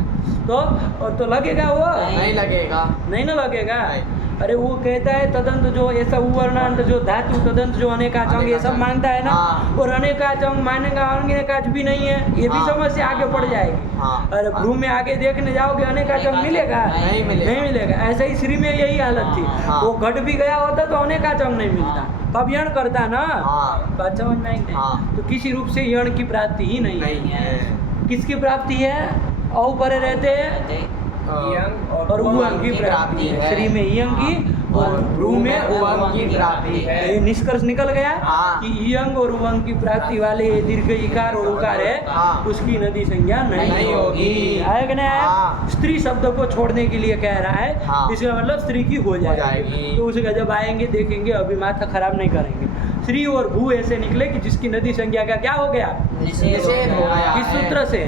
तो और तो लगेगा वो? नहीं लगेगा। नहीं ना लगेगा। नहीं। अरे वो कहता है तदंत जो ऐसा उवर्णांत जो धातु तदंत जो अनेकाचंग ये सब मांगता है ना, हाँ। और अनेकाचंग मानेगा अनेकाच भी नहीं है, ये भी हाँ। समस्या आगे पड़ जाएगी। हाँ। अरे भ्रू में आगे देखने जाओगे अनेकाचंग मिलेगा? नहीं मिलेगा। नहीं मिलेगा। ऐसे ही श्री में यही हालत थी। हाँ। वो घट भी गया होता तो अनेकाचंग नहीं मिलता, तब यण करता ना। हाँ। बात समझ में आई नहीं? हाँ। तो किसी रूप से यण की प्राप्ति ही नहीं है। नहीं है। किसकी प्राप्ति है? औ परे रहते हैं यंग और उवंग की प्राप्ति है। श्री में यंग की और भ्रू में उवंग की प्राप्ति है। ये निष्कर्ष निकल गया हाँ। कि यंग और उवंग की प्राप्ति वाले दीर्घ इकार और उकार है, हाँ। उसकी नदी संज्ञा नहीं नहीं होगी। होगी। आया कि नहीं आया? हाँ। स्त्री शब्द को छोड़ने के लिए कह रहा है, हाँ। इसका मतलब स्त्री की हो जाएगी। जाएगी। तो उसका जब आएंगे देखेंगे, अभी माथा खराब नहीं करेंगे। श्री और भू ऐसे निकले कि जिसकी नदी संज्ञा का क्या हो गया? निषेध हो गया किस है। सूत्र से?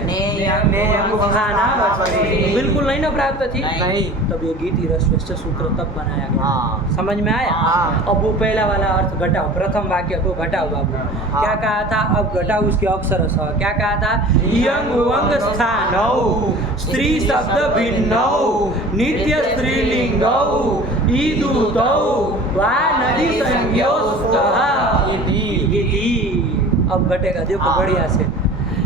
बिल्कुल नहीं ना प्राप्त थी। नहीं। तब ये गीति रस्वस्य सूत्र तब बनाया गया। हाँ। समझ में आया? हाँ। अब वो पहला वाला अर्थ घटाओ, प्रथम वाक्य को घटाओ बाबू। हाँ। क्या कहा था? अब घटाओ उसके अक्षर सह। क्या कहा था? यंग उवंग स्थानौ स्त्री शब्द भिन्नौ नित्य स्त्रीलिंगौ ईदूतौ वा नदी संज्ञौ स्तः इति। अब घटेगा, देखो हाँ। बढ़िया से।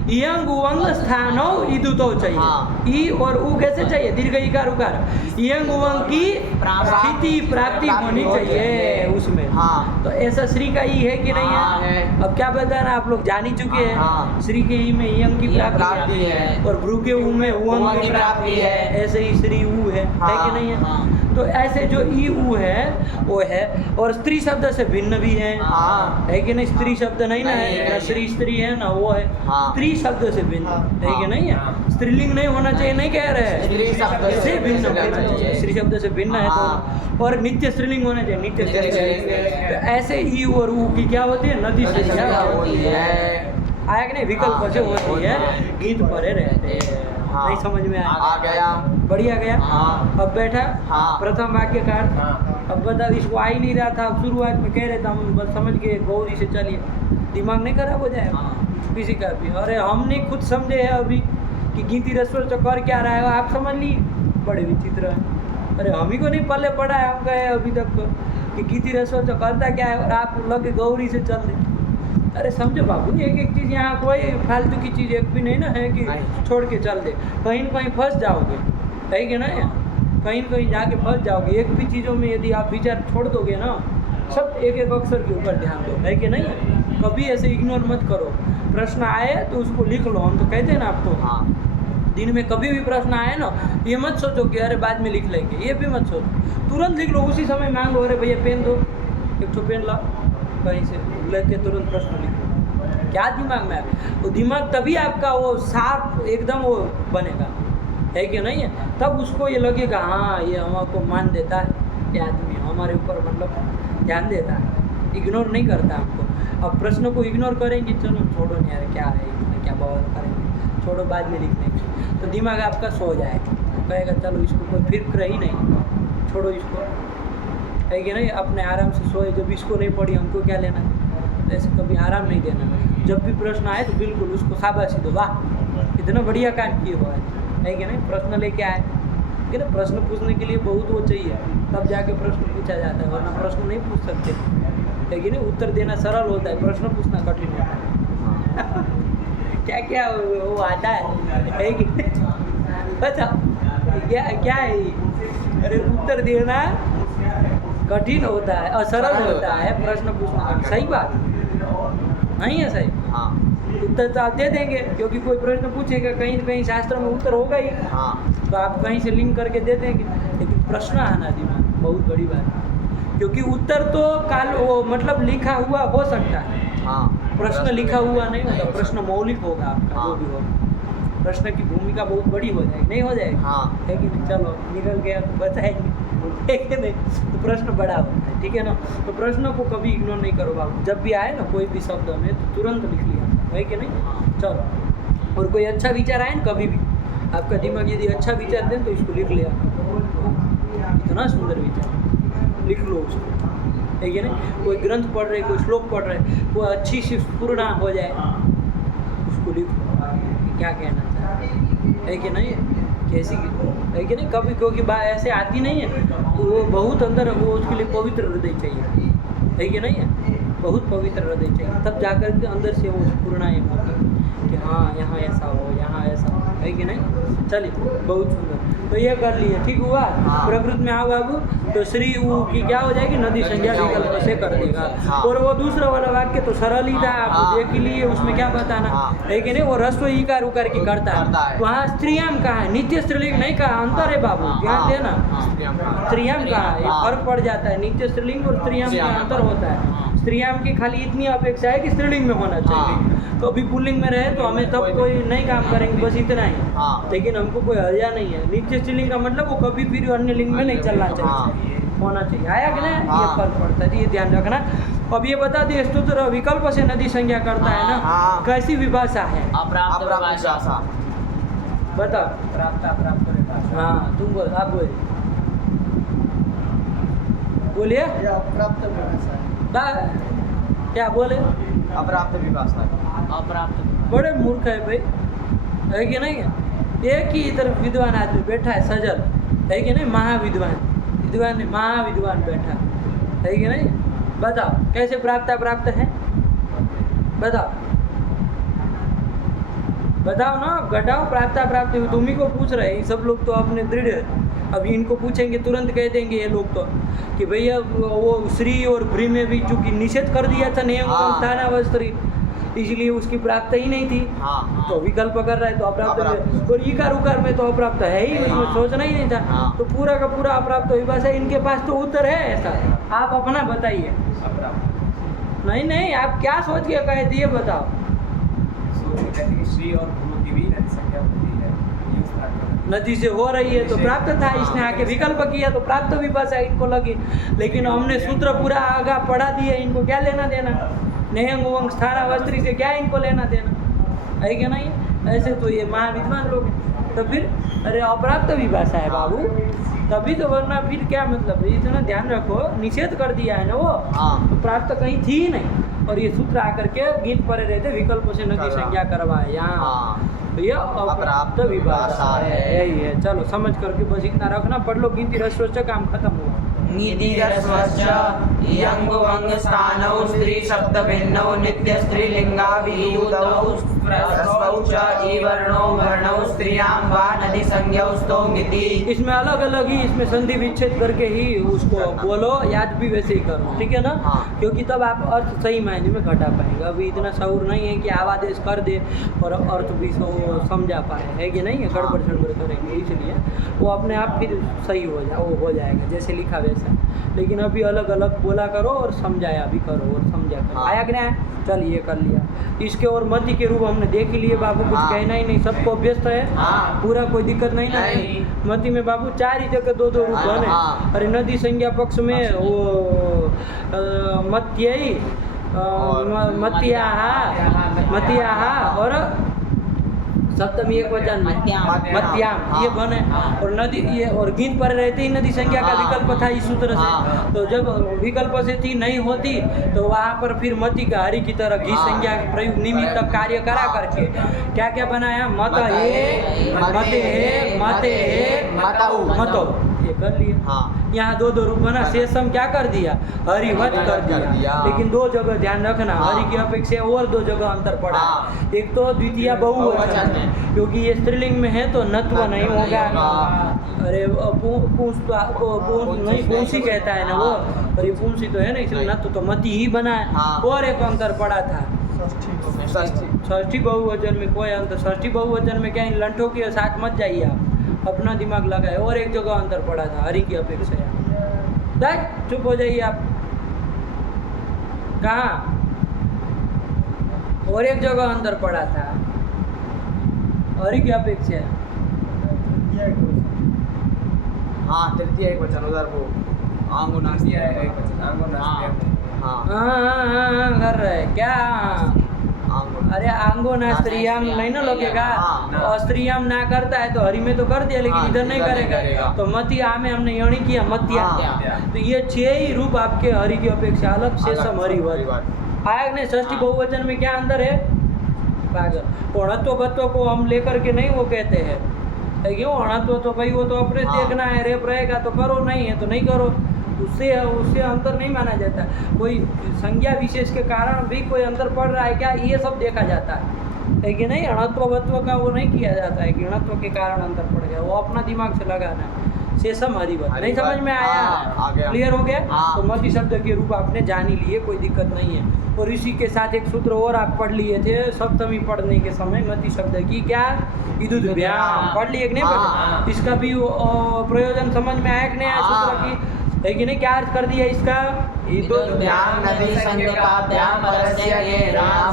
यंग उवंग स्थानौ ईदूतौ चाहिए। हाँ। ई और उ कैसे चाहिए? दीर्घ इकार उकार। यंग उवंग की स्थिति प्राप्ति होनी चाहिए उसमें। हाँ। तो ऐसा श्री का ई है कि नहीं हाँ, है? है। अब क्या बताना, आप लोग जान ही चुके हैं। हाँ। श्री के ई में यंग की प्राप्ति प्राप्ति है। है और भ्रू के उ में उवंग की प्राप्ति है। ऐसे ही श्री उ है कि हाँ, नहीं है? हाँ। तो ऐसे जो ई उ है वो है, और स्त्री शब्द से भिन्न भी है। हाँ। है कि नहीं? स्त्री शब्द नहीं ना नहीं, है, ना नहीं। श्री स्त्री है ना वो है। हाँ। स्त्री शब्द से भिन्न है कि नहीं है? स्त्रीलिंग नहीं होना चाहिए, नहीं कह रहे हैं। स्त्री शब्द से भिन्न होना होना चाहिए। चाहिए। स्त्री शब्द से भिन्न है हाँ। तो। और नित्य स्त्रीलिंग होना चाहिए, नित्य नित्य स्त्रीलिंग। स्त्रीलिंग। तो ऐसे ई और उ की क्या होती है? नदी नदी संज्ञा संज्ञा होती होती है। है। आया कि नहीं? विकल्प हाँ, से होती है, हाँ। गीत परे रहते हैं। हाँ। नहीं समझ में आया? आ गया। बढ़िया गया। हाँ। अब बैठा। हाँ। प्रथम वाक्य का अर्थ। हाँ। अब बता, इसको आ ही नहीं रहा था। अब शुरुआत में कह रहे थे हम, बस समझ के गौरी से चलिए, दिमाग नहीं खराब हो जाएगा किसी का भी। अरे हमने खुद समझे है अभी कि गीति रस्वर चक्कर क्या रहा है, आप समझ लिए। बड़े विचित्र है। अरे हम ही को नहीं पल्ले पड़ा है, हम गए अभी तक कि गीति रस्वर चक्करता क्या है, और आप लगे गौरी से चल रहे। अरे समझो बाबू, एक एक चीज़ यहाँ कोई फालतू की चीज़ एक भी नहीं ना है कि नहीं। छोड़ के चल दे। कहीं न कहीं फंस जाओगे, है कि नहीं? कहीं न कहीं जाके फंस जाओगे। एक भी चीज़ों में यदि आप विचार छोड़ दोगे ना, सब एक एक अक्षर के ऊपर ध्यान दो, है कि नहीं? कभी ऐसे इग्नोर मत करो। प्रश्न आए तो उसको लिख लो, हम तो कहते हैं ना आपको। हाँ। दिन में कभी भी प्रश्न आए ना, ये मत सोचो कि अरे बाद में लिख लेंगे, ये भी मत सोचो। तुरंत लिख लो, उसी समय मांगो, अरे भैया पेन दो, एक ठो पेन ला, कहीं से लेके तुरंत प्रश्न लिख लो। क्या दिमाग में आए? वो दिमाग तभी आपका वो साफ एकदम वो बनेगा, है कि नहीं है? तब उसको ये लगेगा हाँ ये हमको मान देता है, ये आदमी हमारे ऊपर मतलब ध्यान देता है, इग्नोर नहीं करता हमको। अब प्रश्न को इग्नोर करेंगे, चलो छोड़ो नहीं यार, क्या है इसमें, क्या बवाल करेंगे, छोड़ो बाद में लिख लेंगे, तो दिमाग आपका सो जाएगा, कहेगा चलो इसको कोई फिक्र ही नहीं, छोड़ो इसको, है कि नहीं, अपने आराम से सोए, जब इसको नहीं पढ़ी हमको क्या लेना, ऐसे कभी आराम नहीं देना। जब भी प्रश्न आए तो बिल्कुल उसको शाबाशी दो, वाह इतना बढ़िया काम किए हुआ है कि नहीं, प्रश्न लेके आए कि ना, प्रश्न पूछने के लिए बहुत वो चाहिए, तब जाके प्रश्न पूछा जाता है, वरना प्रश्न नहीं पूछ सकते, है कि नहीं। उत्तर देना सरल होता है, प्रश्न पूछना कठिन होता है। क्या क्या वो आता है कि नहीं, बताओ क्या क्या है ये? अरे उत्तर देना कठिन होता है और सरल होता है, प्रश्न पूछना कठिन, सही बात नहीं है, सही। हाँ उत्तर तो आप दे देंगे, क्योंकि कोई प्रश्न पूछेगा कहीं न कहीं शास्त्र में उत्तर होगा ही, हाँ तो आप कहीं से लिंक करके दे देंगे, लेकिन प्रश्न आना दिमाग बहुत बड़ी बात है, क्योंकि उत्तर तो काल वो मतलब लिखा हुआ हो सकता है, हाँ प्रश्न लिखा हुआ नहीं होगा, प्रश्न मौलिक होगा आपका, हाँ। जो भी होगा, प्रश्न की भूमिका बहुत बड़ी हो जाएगी, नहीं हो जाएगी, हाँ है कि नहीं। चलो निकल गया तो बताएंगे, है कि नहीं, तो प्रश्न बड़ा होता है, ठीक है ना। तो प्रश्न को कभी इग्नोर नहीं करो बाबू, जब भी आए ना कोई भी शब्द में तो तुरंत लिख लिया, है कि नहीं। चलो, और कोई अच्छा विचार आए ना कभी भी, आपका दिमाग यदि अच्छा विचार दें तो इसको लिख लिया, इतना सुंदर विचार, लिख लो उसको, है कि नहीं। कोई ग्रंथ पढ़ रहे, कोई श्लोक पढ़ रहे, कोई अच्छी सी पूर्ण हो जाए, उसको लिख लो, क्या कहना चाहते, है कि नहीं, कैसी है कि नहीं। कभी क्योंकि बात ऐसे आती नहीं है, तो वो बहुत अंदर, वो उसके लिए पवित्र हृदय चाहिए, है कि नहीं है, बहुत पवित्र हृदय चाहिए, तब जाकर के अंदर से वो स्फुरणाएं होगी कि हाँ यहाँ ऐसा हो, यहाँ ऐसा हो, है कि नहीं। चलिए बहुत सुंदर, तो ये कर लिए, ठीक हुआ। हाँ। प्रकृति में आओ बाबू, तो श्री ऊ की क्या हो जाएगी, नदी संज्ञा विकल्प से कर देगा। हाँ। और वो दूसरा वाला वाक्य तो सरल ही था, आप हाँ। देख लिए, उसमें क्या बताना, हाँ। है कि नहीं, वो रस्व ईकार उकार की करता है, वहाँ स्त्रियाम कहा है, नित्य स्त्रीलिंग नहीं कहा, अंतर है बाबू, ध्यान देना, स्त्रियाम कहा है, ये हाँ। फर्क पड़ जाता है, नित्य स्त्रीलिंग और स्त्रियाम का अंतर होता है। स्त्रियाम की खाली इतनी अपेक्षा है कि स्त्रीलिंग में होना चाहिए, तो अभी पुल्लिंग में रहे तो हमें तब कोई नहीं काम करेंगे, बस इतना ही। हाँ। लेकिन हमको कोई हर्जा नहीं है, नित्य स्त्रीलिंग का मतलब वो कभी फिर अन्य लिंग में नहीं चलना चाहिए, होना चाहिए, आया कि नहीं, ये हाँ। फर्क पड़ता है, ये ध्यान रखना। अब ये बता दिए स्तुत्र विकल्प से नदी संज्ञा करता है ना, हाँ। कैसी विभाषा है, अप्राप्त विभाषा। बताओ। प्राप्त विभाषा। हाँ तुम बोल, आप बोलिए, बोलिए, क्या बोले, अप्राप्त विभाषा। अप्राप्त बड़े मूर्ख है भाई, है कि नहीं। एक ही तरफ विद्वान आदमी बैठा है सजल, है कि नहीं, महाविद्वान, विद्वान नहीं महाविद्वान बैठा है कि नहीं। बताओ कैसे प्राप्त है, बताओ बताओ ना, घटाओ प्राप्त, तुम ही को पूछ रहे हैं, सब लोग तो अपने दृढ़ है। अभी इनको पूछेंगे तुरंत कह देंगे ये लोग तो कि भैया वो श्री और भ्री में भी चूंकि निषेध कर दिया था नियम स्थानावस्त्री, इसलिए उसकी प्राप्त ही नहीं थी, हाँ। तो विकल्प कर रहा है तो अप्राप्त, और इकार उकार में तो अप्राप्त है ही, उसमें सोचना ही नहीं था, हाँ। तो पूरा का पूरा अप्राप्त विभाषा। इनके पास तो उत्तर है ऐसा, आप अपना बताइए। नहीं आप क्या सोच के कहे थे ये बताओ। श्री और गुरु की भी नदी संज्ञा होती है, ये उस तरह का। नदी से हो रही है तो प्राप्त था, इसने आके विकल्प किया तो प्राप्त विभाषा इनको लगी, लेकिन हमने सूत्र पूरा आगा पढ़ा दिया, इनको क्या लेना देना, नयंग उवंग स्थानावस्त्री से क्या इनको लेना देना, है क्या नहीं। ऐसे तो ये महाविद्वान लोग हैं, तो फिर अरे अप्राप्त विभाषा है बाबू, तभी तो, वरना फिर क्या मतलब है। इतना ध्यान रखो, निषेध कर दिया है ना वो, तो प्राप्त कहीं थी ही नहीं, और ये सूत्र आकर के गीत पड़े रहते, विकल्प से नदी संज्ञा करवाए यहाँ, तो ये अप्राप्त विभाषा है, यही है। चलो समझ करके बस इतना रखना, पढ़ लो गिनती रस्व से काम खत्म हुआ। निधिरस्वश्च यंगुवंग स्थानौ स्त्री शब्द भिन्नौ नित्य स्त्रीलिंगाभियुतौ ह्रस्वौ च ईवर्णौ वर्णौ स्त्रियां वा नदि संज्ञौ स्तोमिति। इसमें अलग अलग ही, इसमें संधि विच्छेद करके ही उसको बोलो, याद भी वैसे ही करो, ठीक है ना, क्योंकि तब आप अर्थ सही मायने में घटा पाएंगे। अभी इतना शऊर नहीं है कि आवादेश कर दे और अर्थ भी समझा पाए, है कि नहीं है, गड़बड़ झड़बड़ करेंगे, इसलिए वो अपने आप फिर सही हो जाएगा जैसे लिखा वैसा। लेकिन अभी अलग अलग बोला करो और समझाया भी करो और समझा करो, आया कि नहीं। चल ये कर लिया, इसके और मति के रूप हमने देख ही लिए बाबू, कुछ कहना ही नहीं, सबको अभ्यस्त है, पूरा कोई दिक्कत नहीं ना। मति में बाबू 4 ही जगह 2 रूप बने। अरे नदी संज्ञा पक्ष में वो मत्यई मत्याहा और सप्तमी एक वचन में मत्याम ये बने। और नदी ये और गीत पर रहते ही नदी संज्ञा का विकल्प था इस सूत्र से। तो जब विकल्प से थी नहीं होती तो वहाँ पर फिर मति का हरि की तरह घी संज्ञा के प्रयोग निमित्त कार्य करा करके क्या क्या बनाया मत हे मते हे मते हे मतो ये कर लिए। यहाँ दो रूप बना शेषम क्या कर दिया हरिवत कर दिया। लेकिन दो जगह ध्यान रखना हरि की अपेक्षा और दो जगह अंतर पड़ा। एक तो द्वितीय बहुवचन में क्योंकि ये स्त्रीलिंग में है तो नत्व नहीं होगा। अरे नहीं पुंसी कहता है ना वो और ये पुंसी तो है ना इसलिए नत्व तो मति ही बना है। और एक अंतर पड़ा था षष्ठी बहुवचन में कोई अंतर। षष्ठी बहुवचन में क्या इन लंठों के साथ मत जाइए आप अपना दिमाग लगाए। और एक जगह अंतर पड़ा था हरि की अपेक्षा। चुप हो जाइए आप। कहाँ और एक जगह अंतर पड़ा था हरि की अपेक्षा। हाँ तृतीय एक वचन उधर वो आंगो नास्तिया है एक वचन आंगो नास्तिया। हाँ कर रहे क्या अरे आंगो ना स्त्रियाम नहीं ना लगेगा। और स्त्रियाम ना करता है तो हरि में तो कर दिया लेकिन इधर नहीं करेगा। तो मतिया में हमने यणी किया मतिया। तो ये 6 ही रूप आपके हरि की अपेक्षा अलग शेषम हरिवत आया नहीं। षष्ठी बहुवचन में क्या अंदर है पागल। अणत्व बत्व को हम लेकर के नहीं वो कहते हैं क्यों अणत्व तो भाई वो तो अपने देखना है रेप रहेगा तो करो नहीं है तो नहीं करो उससे अंतर नहीं माना जाता। कोई संज्ञा विशेष के कारण भी कोई अंतर पड़ रहा है क्या ये सब देखा जाता है कि नहीं। अणत्व बत्व का वो नहीं किया जाता है कि अणत्व के कारण अंतर पड़ गया वो अपना दिमाग से लगाना। शेषम हरिवत नहीं समझ में आया क्लियर हो गया। तो मति शब्द के रूप आपने जान ही लिए कोई दिक्कत नहीं है। और इसी के साथ एक सूत्र और आप पढ़ लिए थे सप्तमी पढ़ने के समय मति शब्द की क्या इदुद्भ्याम पढ़ लिए कि नहीं पढ़े। इसका भी प्रयोजन समझ में आया कि नहीं आया सूत्र की है कि नहीं। क्या अर्थ कर दिया इसका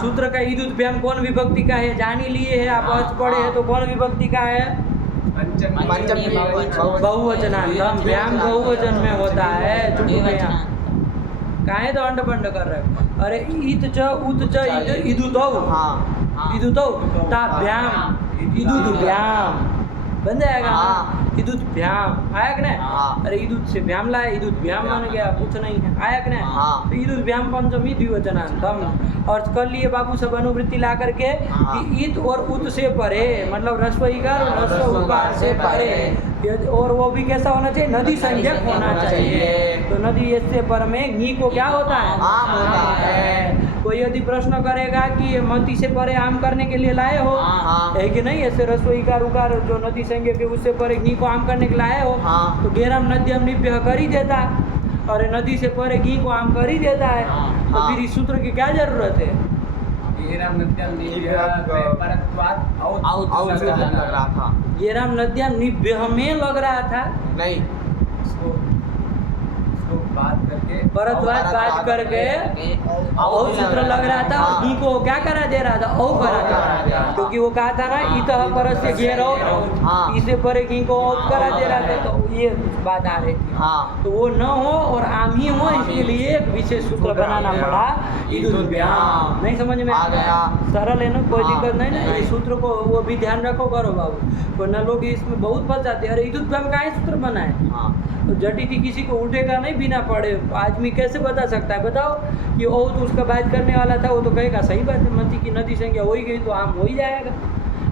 सूत्र का इदुद्भ्याम कौन विभक्ति का है जान ही लिए है आप अर्थ पढ़े हैं तो कौन विभक्ति का है बहुवचनांतम। व्याम बहुवचन में होता है काहे तो अंड बंड कर रहे। अरे इत च उत च इदुतौ इदुतौ ताभ्याम इदुद्भ्याम बन जाएगा। इदुद्भ्याम आया कि नहीं। अरे इदुत से भ्याम लाया इदुद्भ्याम बन गया कुछ नहीं है आया कि नहीं। तो इदुद्भ्याम पंचमी द्विवचनांतम। और कर लिए बाबू सब अनुवृत्ति ला करके कि इत और उत से परे मतलब रस्व इकार और रस्व उकार से परे। और वो भी कैसा होना चाहिए नदी संज्ञक होना चाहिए। तो नदी इससे पर में घी को क्या होता है आम होता है। कोई यदि प्रश्न करेगा कि मति से परे आम करने के लिए लाए हो है कि नहीं ऐसे रस्व इकार उकार जो नदी संज्ञक के उससे परे घी को आम करने के लाए हो तो गेरम नद्यम निभ्य कर ही देता है। और नदी से परे घी को आम कर ही देता है। तो फिर इस सूत्र की क्या जरूरत है। गेरम नद्यम निभ्य में लग रहा था नहीं बात करके परत्वाद बात करके और सूत्र लग रहा था और घी को क्या करा दे रहा था औ करा था क्योंकि वो कहा था ना इतः पर से घेरो इसे परे घी को औ करा दे रहा था। तो ये बात आ रही थी तो वो न हो और आम ही हो इसके लिए एक विशेष सूत्र बनाना पड़ा इदुद्भ्याम। नहीं समझ में आ गया सरल है ना कोई दिक्कत नहीं ना। ये सूत्र को वो भी ध्यान रखो करो बाबू वरना लोग इसमें बहुत फंस जाते हैं। अरे इदुद्भ्याम का सूत्र बना है तो जटिति किसी को उठेगा नहीं बिना पढ़े आदमी कैसे बता सकता है बताओ कि ओ तो उसका बात करने वाला था वो तो कहेगा सही बात है मति की नदी संज्ञा हो ही गई तो आम हो ही जाएगा।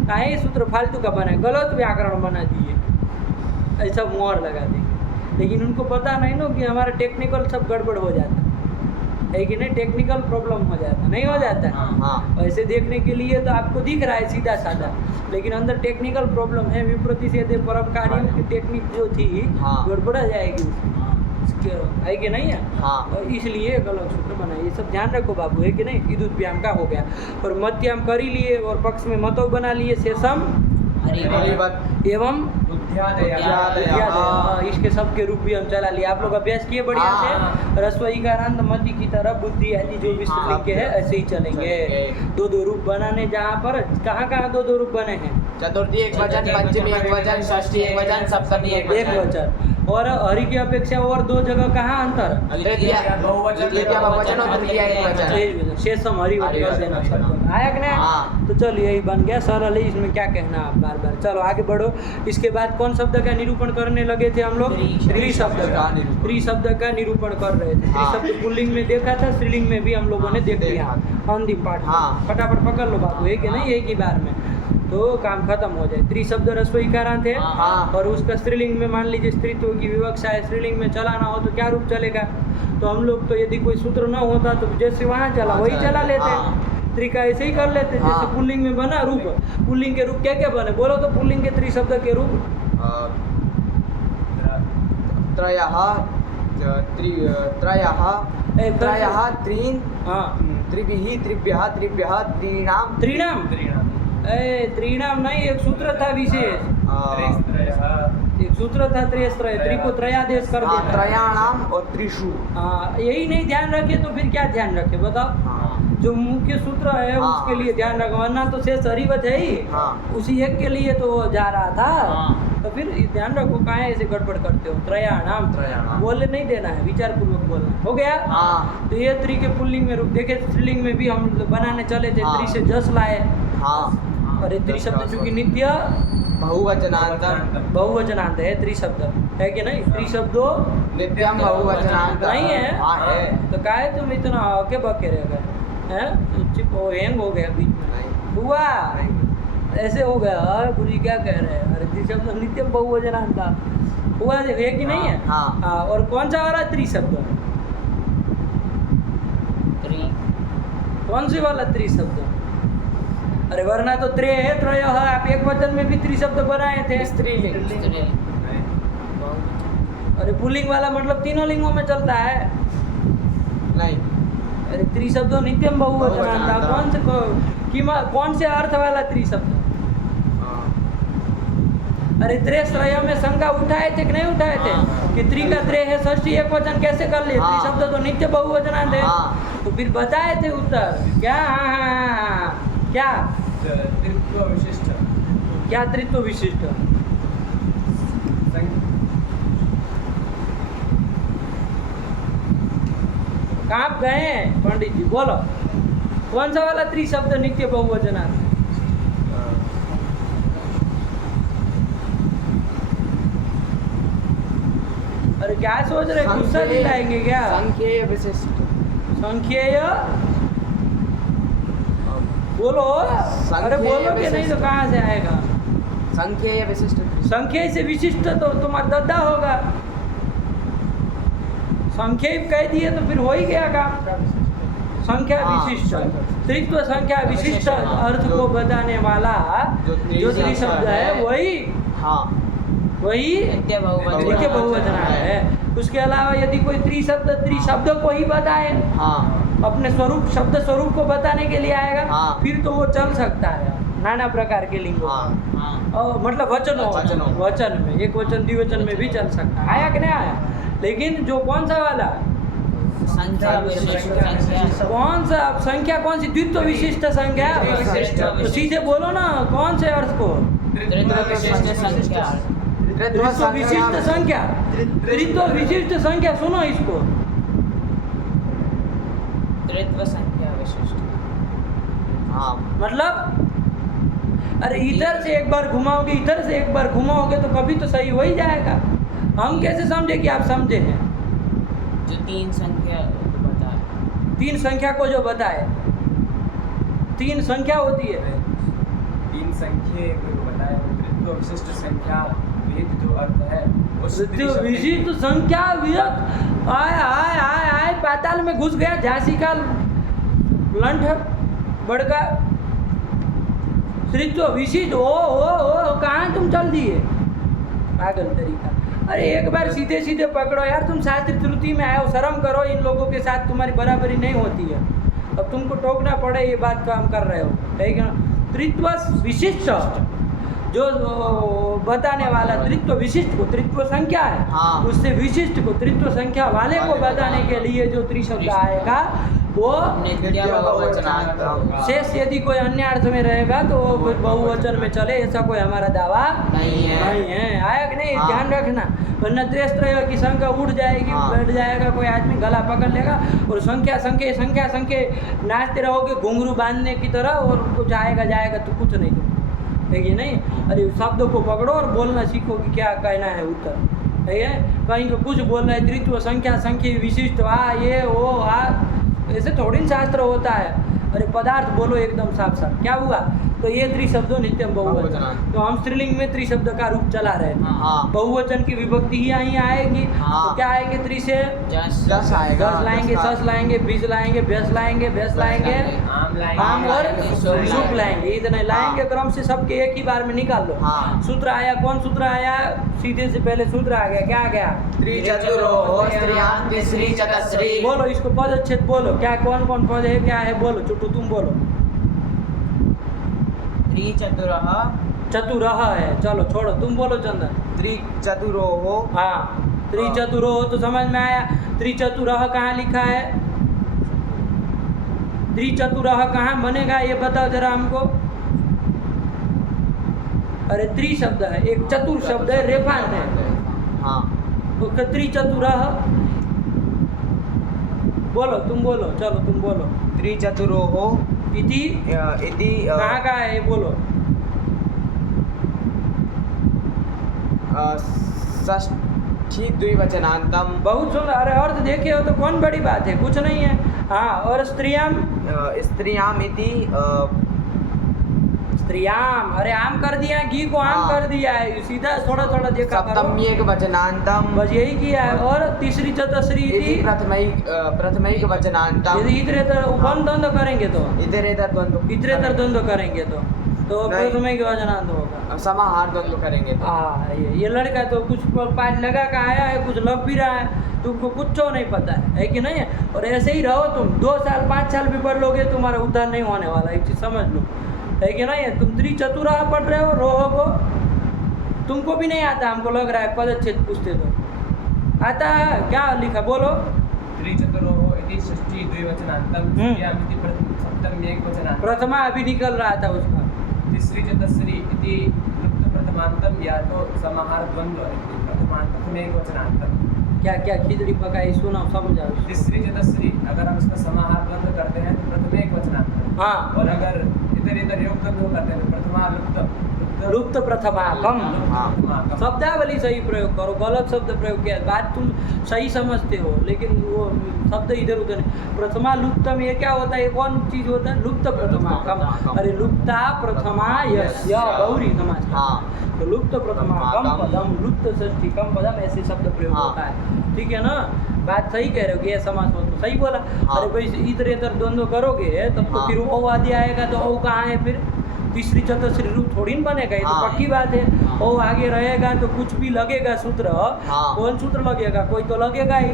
काहे सूत्र फालतू का बना गलत व्याकरण बना दिए ऐसा मोहर लगा दिए। लेकिन उनको पता नहीं ना कि हमारा टेक्निकल सब गड़बड़ हो जाता है कि नहीं टेक्निकल प्रॉब्लम हो जाता नहीं हो जाता। ऐसे देखने के लिए तो आपको दिख रहा है सीधा साधा लेकिन अंदर टेक्निकल प्रॉब्लम है। विप्रतिषेध परम कार्यों की टेक्निक जो थी गड़बड़ा जाएगी उसके है कि नहीं है। इसलिए गलत सूत्र बना ये सब ध्यान रखो बाबू है कि नहीं। इदुद्भ्याम का हो गया और मत्याम कर ही लिए और पक्ष में मतों बना लिए शेषम एवं इसके सब के रूप भी हम चला लिए। आप लोग अभ्यास किए बढ़िया से रस्व इकारांत मति की तरह बुद्धि आदि जो भी स्त्रीलिंग के है ऐसे ही चलेंगे। दो रूप बनाने जहाँ पर कहाँ दो रूप बने हैं चतुर्थी एक वचन पंचमी एक वचन षष्ठी एक वचन सप्तमी एक वचन और हरि की अपेक्षा और दो जगह कहाँ अंतर है? द्वितीय बहुवचन और तृतीय एकवचन। शेषम हरि हरि वचन देना वचन। शब्द। आया कि नहीं? हाँ। तो चलो यही बन गया सरल है, इसमें क्या कहना आप बार बार। चलो आगे बढ़ो। इसके बाद कौन शब्द का निरूपण करने लगे थे हम लोग? त्रिशब्द का। त्रिशब्द का निरूपण कर रहे थे। हाँ। त्रिशब्द पुल्लिंग में देखा था, स्त्रीलिंग में भी हम लोगों ने देख लिया अंतिम पाठ में। हाँ। फटाफट पकड़ लो बाबू, एक ही नहीं एक ही बार में, तो काम खत्म हो जाए। त्रिशब्द रस्व इकारांत है हाँ। और उसका स्त्रीलिंग में मान लीजिए स्त्रीत्व की विवक्षा है, स्त्रीलिंग में चलाना हो तो क्या रूप चलेगा? तो हम लोग तो यदि कोई सूत्र न होता तो जैसे वहाँ चला वही चला लेते। हाँ। त्रिका ऐसे ही कर लेते। हाँ। जैसे पुल्लिंग में बना रूप, पुल्लिंग के रूप क्या क्या बने बोलो तो? पुल्लिंग के त्रिशब्द के रूप त्रयः ए, त्रयः त्रीन् हाँ त्रिभिः त्रिभ्यः त्रिभ्यः त्रीणां त्रिणाम। ए त्रिणाम नहीं, एक सूत्र था विशेष, एक सूत्र था त्रयस्त्रय, त्रि को त्रयादेश कर देना। त्रयाणाम और त्रिषु। हाँ, यही नहीं ध्यान रखे तो फिर क्या ध्यान रखे बताओ? हाँ। जो मुख्य सूत्र है हाँ। उसके लिए ध्यान रखो, वरना तो शेष हरिवत है ही। हाँ। उसी एक के लिए तो वो जा रहा था। हाँ। तो फिर ध्यान रखो, काहे ऐसे गड़बड़ करते हो? त्रयाणाम त्रयाणाम। बोलने नहीं देना है, विचार पूर्वक बोलना। हो गया? हाँ। तो ये त्रि के पुल्लिंग में रूप देखे, स्त्रीलिंग में भी हम बनाने चले थे। हाँ। त्रि से जस लाए। हाँ। और ये त्रिशब्द चूंकि नित्य बहुवचनांत बहुवचनांत है, त्रिशब्द है कि नहीं? त्रिशब्दो नित्यम बहुवचनांत नहीं है? हाँ है। तो काहे तुम इतना हके बके रह गए हैं? तो चिप हैंग हो गया बीच में नहीं। हुआ नहीं। ऐसे हो गया। अरे गुरुजी क्या कह रहे हैं? अरे त्रिशब्द नित्यम बहुवचनांत था। हुआ है कि नहीं है? हाँ। और कौन सा वाला त्रिशब्द? कौन सी वाला त्रिशब्द? अरे वरना तो त्रे है, त्रय है। आप एक वचन में भी त्रिशब्द बनाए थे। स्त्रीलिंग। अरे पुल्लिंग वाला मतलब तीनों लिंगों में चलता है। नहीं। अरे त्रिशब्दो नित्यम बहुवचनांत था। बहुवचनांत। कौन से अर्थ वाला त्रिशब्द? हाँ। अरे त्रेश्रय में शंका उठाए थे कि नहीं उठाए थे? हाँ। कि त्रि का त्रे है, षष्ठी एक वचन कैसे कर लिए? हाँ। त्रिशब्द तो नित्य बहुवचनांत है। हाँ। तो फिर बताए थे उत्तर क्या? हाँ। क्या त्रित्व विशिष्ट क्या त्रित्व विशिष्ट? कहाँ गए पंडित जी? बोलो कौन सा वाला त्रिशब्द नित्य बहुवचनांत? अरे क्या सोच रहे? गुस्सा दिलाएंगे क्या? संख्येय विशिष्ट। संख्येय बोलो। अरे बोलो कि नहीं तो कहाँ से आएगा? संख्येय विशिष्ट। संख्या से विशिष्ट तो तुम्हारा दद्दा होगा। संख्या कह दिए तो फिर हो ही गया काम। संख्या हाँ, विशिष्ट, संख्या। त्रित्व संख्या विशिष्ट अर्थ को बताने वाला जो त्रिशब्द है वही हाँ। वही नित्य बहुवचनांत है। उसके अलावा यदि कोई त्रिशब्द को ही बताए, हाँ। अपने स्वरूप शब्द स्वरूप को बताने के लिए आएगा, हाँ। फिर तो वो चल सकता है नाना प्रकार के लिंगों में। हाँ। मतलब वचन में एक वचन द्विवचन में भी चल सकता है। आया कि नहीं आया? लेकिन जो कौन सा वाला कौन सा संख्या, कौन सी? द्वित्व विशिष्ट संख्या। तो सीधे बोलो ना कौन से अर्थ को? त्रित्व विशिष्ट संख्या। त्रित्व विशिष्ट संख्या, सुनो इसको। त्रित्व संख्या विशिष्ट। हाँ। मतलब अरे इधर से एक बार घुमाओगे, इधर से एक बार घुमाओगे तो कभी तो सही हो ही जाएगा। हम कैसे समझे कि आप समझे हैं? जो तीन संख्या बताए, तीन संख्या को जो बताए, तीन संख्या होती है। तीन संख्या को बताए त्रित्व विशिष्ट संख्या वेद जो अर्थ है उस विशिष्ट संख्या विरत आय आय आय आय पाताल में घुस गया झांसी का लंठ बड़का। त्रित्व विशिष्ट ओ कहाँ तुम चल दिए पागल तरीका। अरे एक बार सीधे सीधे पकड़ो यार, तुम शास्त्री त्रुटि में आए हो, शर्म करो। इन लोगों के साथ तुम्हारी बराबरी नहीं होती है। अब तुमको टोकना पड़े ये बात काम कर रहे हो, ठीक है ना? त्रित्व विशिष्ट जो बताने वाला त्रित्व विशिष्ट को त्रित्व संख्या है, हाँ। उससे विशिष्ट को त्रित्व संख्या वाले को बताने के लिए जो त्रिशब्द आएगा वो नित्य बहुवचनार्थम। शेष यदि कोई अन्य अर्थ में रहेगा तो वो फिर बहुवचन में चले, ऐसा कोई हमारा दावा नहीं है। नहीं है। आया कि नहीं? हाँ। ध्यान रखना, वरना त्रेस्त्रय की संख्या उड़ जाएगी, हाँ। बैठ जाएगा, कोई आदमी गला पकड़ लेगा और संख्या नाचते रहोगे घुंघरू बांधने की तरह, और कुछ आएगा जाएगा तो कुछ नहीं, है कि नहीं? अरे शब्दों को पकड़ो और बोलना सीखो कि क्या कहना है उत्तर, ठीक है? कहीं को कुछ बोल रहा है त्रित्व संख्या विशिष्ट ये वो ऐसे थोड़ी शास्त्र होता है। अरे पदार्थ बोलो एकदम साफ साफ। क्या हुआ? तो ये त्रिशब्दों नित्यम बहुवचन, तो हम स्त्रीलिंग में त्रिशब्द का रूप चला रहे हैं। हाँ। बहुवचन की विभक्ति ही यहीं आएगी। हाँ। तो क्या आएंगे? त्रि से 10 आएगा, 10 लाएंगे, 6 लाएंगे, 20 लाएंगे, 20 लाएंगे, 20 लाएंगे, आम और शुभ लाएंगे, इतने लाएंगे क्रम से, सबके एक ही बार में निकाल लो। हाँ। सूत्र आया, कौन सूत्र आया? सीधे से पहले सूत्र आ गया, क्या आ गया? त्रिचतुरो स्त्रियां तिसरी चतस्री। बोलो इसको पद अच्छे बोलो, क्या कौन कौन पद है, क्या है? बोलो चुट्टू, तुम बोलो। त्रिचतुरः चतुरः है, चलो छोड़ो, तुम बोलो चंदन। त्रिचतुरोः। हाँ, त्रिचतुरो तो समझ में आया। त्रिचतुरः कहाँ लिखा है? त्रिचतुरः कहाँ बनेगा ये बताओ जरा हमको। अरे त्रि शब्द है, एक चतुर शब्द है, रेफांत है। हाँ। तो त्रिचतुरः बोलो, तुम बोलो, चलो तुम बोलो। त्रिचतुरोः इति इति कहाँ का है ये बोलो। षष्ठी द्विवचनान्तम। बहुत सुंदर। अरे अर्थ देखे हो तो कौन बड़ी बात है, कुछ नहीं है। हाँ, और स्त्रियाम स्त्रियाम इति स्त्रियाम, अरे आम कर दिया, घी को आम हाँ। कर दिया है, सीधा थोड़ा थोड़ा देखा करो, सप्तम्येक वचनान्तम। बस यही किया है। और तीसरी चतुश्री इति प्रथमैक वचनान्तम। यदि इतरेतर उपन द्वंद्व करेंगे तो इतरेतर द्वंद्व। इतरेतर द्वंद्व करेंगे तो नहीं। प्रथम के वचनांत होगा। समाहार द्वंद्व करेंगे तो। हाँ, ये लड़का तो कुछ पाँच लगा का आया है, कुछ लग भी रहा है, तुमको कुछ नहीं पता है कि नहीं है? और ऐसे ही रहो तुम, 2 साल 5 साल भी पढ़ लोगे, तुम्हारा उद्धार नहीं होने वाला, एक चीज़ समझ लो, है कि नहीं है? तुम त्रिचतुरा पढ़ रहे हो, रोह को तुमको भी नहीं आता, हमको लग रहा है, पदच्छेद पूछते तो आता है। क्या लिखा बोलो? त्रिचतुरोः इति षष्ठी द्विवचनान्तम स्त्रियां इति सप्तम्येक वचनान्तम। प्रथमा अभी निकल रहा था उसका। तीसरी चतस्री इति लुप्त प्रथमांतम या तो समाहार द्वंद्व इति प्रथमेक वचनान्तम। क्या क्या खिचड़ी पकाई, सुना समझाओ। तीसरी चतस्री अगर हम इसका समाहार द्वंद्व करते हैं तो प्रथमेक वचनान्तम। हाँ। और अगर इधर योग द्वंद्व करते हैं तो प्रथमा लुप्त प्रथमाकम। हाँ। शब्दावली सही प्रयोग करो, गलत शब्द प्रयोग किया, बात तुम सही समझते हो लेकिन वो शब्द इधर उधर नहीं। प्रथमा लुप्तम ये क्या होता है? ये कौन चीज होता है? लुप्त प्रथमाकम। अरे लुप्ता प्रथमा यस्य बहुरी समाज का। हाँ। तो लुप्त प्रथमाकम पदम, लुप्त षष्ठीकम पदम, ऐसे शब्द प्रयोग हाँ। होता है, ठीक है ना? बात सही कह रहे हो कि ये समास हो तो सही बोला। हाँ। अरे भाई इधर इधर द्वंद्व करोगे तब तो हाँ। फिर ओ आदि आएगा, तो ओ कहाँ है फिर? तीसरी चतुश्री रूप थोड़ी न बनेगा, ये तो हाँ। पक्की बात है। हाँ। ओ आगे रहेगा तो कुछ भी लगेगा सूत्र। हाँ। कौन सूत्र लगेगा? कोई तो लगेगा ही।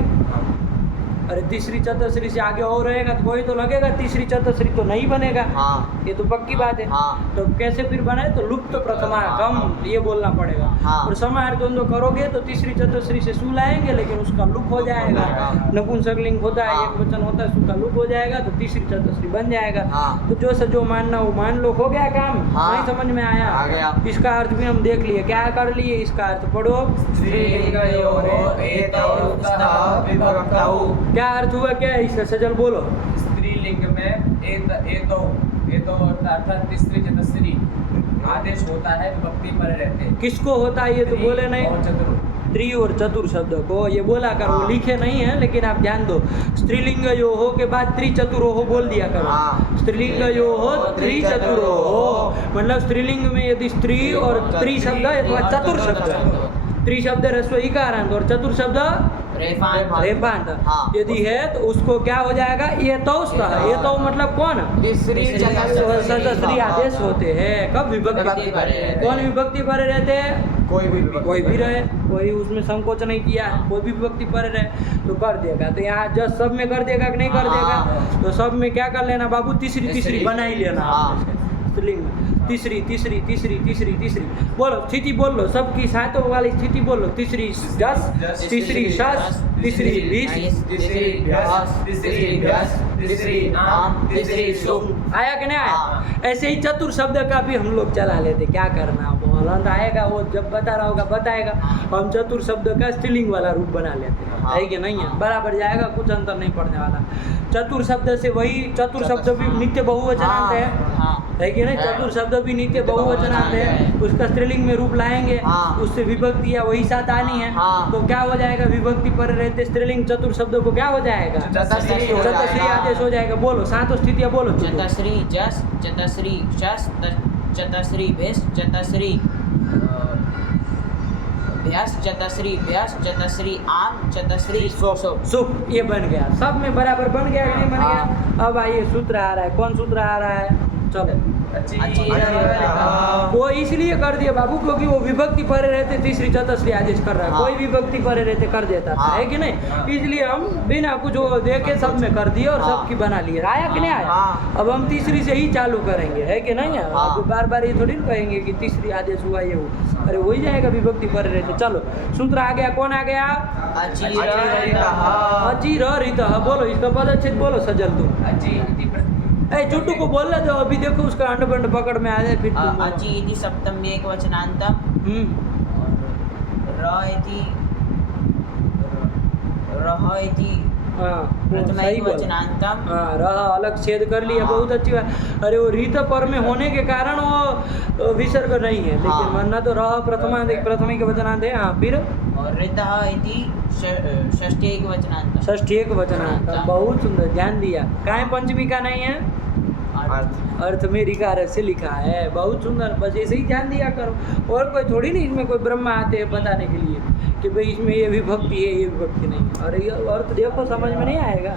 अरे तीसरी चतुश्री से आगे और रहेगा तो कोई तो लगेगा, तीसरी चतुश्री तो नहीं बनेगा। हाँ। ये तो पक्की बात है। हाँ। तो कैसे फिर बनाए? तो लुप्त प्रथमाकम ये बोलना पड़ेगा। हाँ। और समाहार द्वंद्व करोगे तो तीसरी चतुश्री से सु लाएंगे, लेकिन उसका लुप हो जाएगा। हाँ। नपुंसकलिंग होता है, हाँ। एक वचन होता है, उसका लुप हो जाएगा तो तीसरी चतुश्री बन जाएगा। हाँ। तो जो से जो मानना वो मान लो, हो गया काम। हाँ। नहीं समझ में आया? आ गया। इसका अर्थ भी हम देख लिए, क्या कर लिए? इसका अर्थ पढ़ो। स्त्रीलिंगयोः एतौ स्तः विभक्तौ। क्या अर्थ हुआ? क्या है इसका? सजल बोलो। स्त्रीलिंग में एतो अर्थात तीसरी चतस्री आदेश होता है, विभक्ति पर रहते हैं। किसको होता है ये तो बोले नहीं। और चतुर। त्रि और चतुर शब्द को ये बोला करो। हाँ। लिखे नहीं है लेकिन आप ध्यान दो। स्त्रीलिंग यो हो के बाद त्रिचतुरो हो बोल दिया करो। हाँ। स्त्रीलिंग यो हो त्रिचतुरो हो, मतलब स्त्रीलिंग में यदि स्त्री और त्रि शब्द अथवा चतुर शब्द, त्रि शब्द ह्रस्व इकारांत और चतुर शब्द रेफांत हाँ। यदि है तो उसको क्या हो जाएगा? ये तो ये तो मतलब कौन? तीसरी चतुश्री आदेश होते हैं। कब? विभक्ति विभक्ति पर। पर। कौन विभक्ति पर रहते हैं? कोई भी रहे, कोई उसमें संकोच नहीं किया, कोई भी विभक्ति पर रहे तो कर देगा। तो यहाँ जब सब में कर देगा कि नहीं कर देगा? तो सब में क्या कर लेना बाबू? तीसरी बना ही लेना हाँ। स्त्रीलिंग में। तीसरी तीसरी तीसरी तीसरी तीसरी बोलो स्थिति बोल लो सबकी सातों वाली स्थिति बोल लो तीसरी जस तीसरी शस तीसरी बीस तीसरी भ्यास तीसरी भ्यास तीसरी आम तीसरी सुम। आया कि नहीं आया? ऐसे ही चतुर शब्द का भी हम लोग चला लेते, क्या करना, वो हलंत आएगा वो जब बता रहा होगा बताएगा, हम चतुर शब्द का स्त्रीलिंग वाला रूप बना लेते हैं, है कि नहीं है? बराबर जाएगा, कुछ अंतर नहीं पड़ने वाला। चतुर शब्द से वही चतुर शब्द भी नित्य बहुवचनांत है कि नहीं? चतुर शब्द भी नित्य बहुवचनांत है, उसका स्त्रीलिंग में रूप लाएंगे, उससे विभक्ति या वही साथ आनी है, तो क्या हो जाएगा? विभक्ति पर रहते स्त्रीलिंग चतुर शब्द को क्या हो जाएगा? चतश्री आदेश हो जाएगा। बोलो सातों स्थितियाँ बोलो। चतश्री जस चतश्री शस चतश्री भेष चतश्री भ्यास चतश्री भ्यास चतश्री आम चतश्री सुप। ये बन गया, सब में बराबर बन गया कि नहीं बन गया? अब आइए सूत्र आ रहा है, कौन सूत्र आ रहा है? चलो वो इसलिए कर दिया बाबू क्योंकि वो विभक्ति परे रहते तीसरी चतश्री आदेश कर रहा है, कोई विभक्ति परे रहते कर देता था, है कि नहीं? इसलिए हम बिना कुछ वो देखे सब में कर दिए और सबकी बना लिए। आया कि नहीं आया? अब हम तीसरी से ही चालू करेंगे, है कि नहीं? अब बार बार ये थोड़ी ना कहेंगे कि तीसरी आदेश हुआ ये हो, अरे हो ही जाएगा विभक्ति परे रहते। चलो सूत्र आ गया, कौन आ गया? अचिरहितः। बोलो इसका पदच्छेद बोलो सजल तुम। चुट्टू को बोल रहे तो अभी देखो उसका अंडबंड पकड़ में आ जाए फिर तुम। अचि इति सप्तम में एक वचनांतम र इति रह इति प्रथम एक वचनांतम। रह अलग छेद कर लिया, बहुत अच्छी बात। अरे वो रीत पर में होने के कारण वो विसर्ग नहीं है, लेकिन वरना तो रह प्रथम के वचनांत है। हाँ फिर और ऋतः इति षष्ठी एक वचनांत। षष्ठी एक वचनांत, बहुत सुंदर, ध्यान दिया। काहे पंचमी का नहीं है? अर्थ में ऋकार से लिखा है, बहुत सुंदर। बस ऐसे ही ध्यान दिया करो, और कोई थोड़ी नहीं इसमें कोई ब्रह्मा आते हैं बताने के लिए कि भाई इसमें ये विभक्ति है ये विभक्ति नहीं है, और ये अर्थ देखो समझ में नहीं आएगा।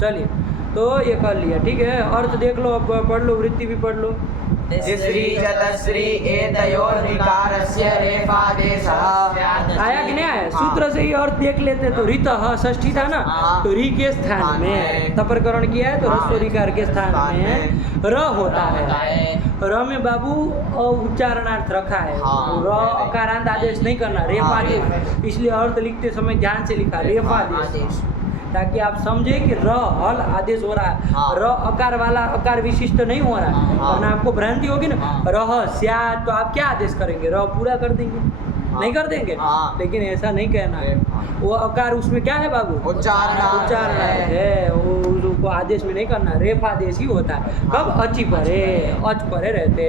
चलिए तो ये कर लिया, ठीक है। अर्थ देख लो, अब पढ़ लो, वृत्ति भी पढ़ लो। तिसरी चतश्री एतयोर्विकारस्य रेफादेशः। आया कि नहीं आया? सूत्र से ही अर्थ देख लेते तो ऋतः षष्ठी था ना, तो री के स्थान में तपरकरण किया है तो ह्रस्व ऋकार के स्थान में र होता है। र में बाबू उच्चारणार्थ रखा है, र अकारांत आदेश नहीं करना, रेफादेश। इसलिए अर्थ लिखते समय ध्यान से लिखा रेफादेश, ताकि आप समझे कि र हल आदेश हो रहा है, र अकार वाला अकार विशिष्ट नहीं हो रहा है, वरना आपको भ्रांति होगी ना। रह स्यात् तो आप क्या आदेश करेंगे? र पूरा कर देंगे, नहीं कर देंगे? लेकिन ऐसा नहीं कहना है, वो अकार उसमें क्या है बाबू? उच्चारण है, वो उसको आदेश में नहीं करना, रेफ आदेश ही होता है। कब? अचि परे, अच परे रहते।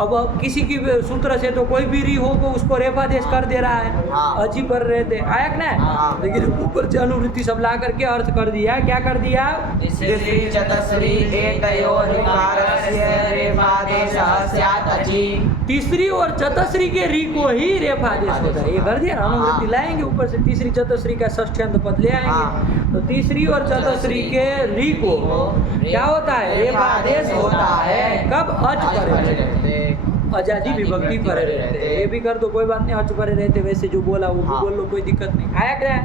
अब किसी की सूत्र से तो कोई भी री हो को उसको रेफ आदेश कर दे रहा है, अचि पर रहते। आया कि नहीं? लेकिन ऊपर से अनुवृत्ति सब ला करके अर्थ कर दिया, क्या कर दिया? तिसरी चतश्री एतयोर्विकारस्य रेफादेशः स्यात् अचि। तीसरी और चतश्री के री को ही रेफ आदेश होता है, ये कर दिया। अनुवृत्ति लाएंगे ऊपर से, तीसरी चतश्री का षष्ठ्यंत पद ले आएंगे, तो तीसरी और चतश्री के री को क्या होता है? रेफ आदेश होता है। कब? अच परे रहते, आजादी विभक्ति परे रहते। ये भी कर दो, कोई बात नहीं, अच परे रहते। वैसे जो बोला वो भी बोल लो, कोई दिक्कत नहीं। आया क्या?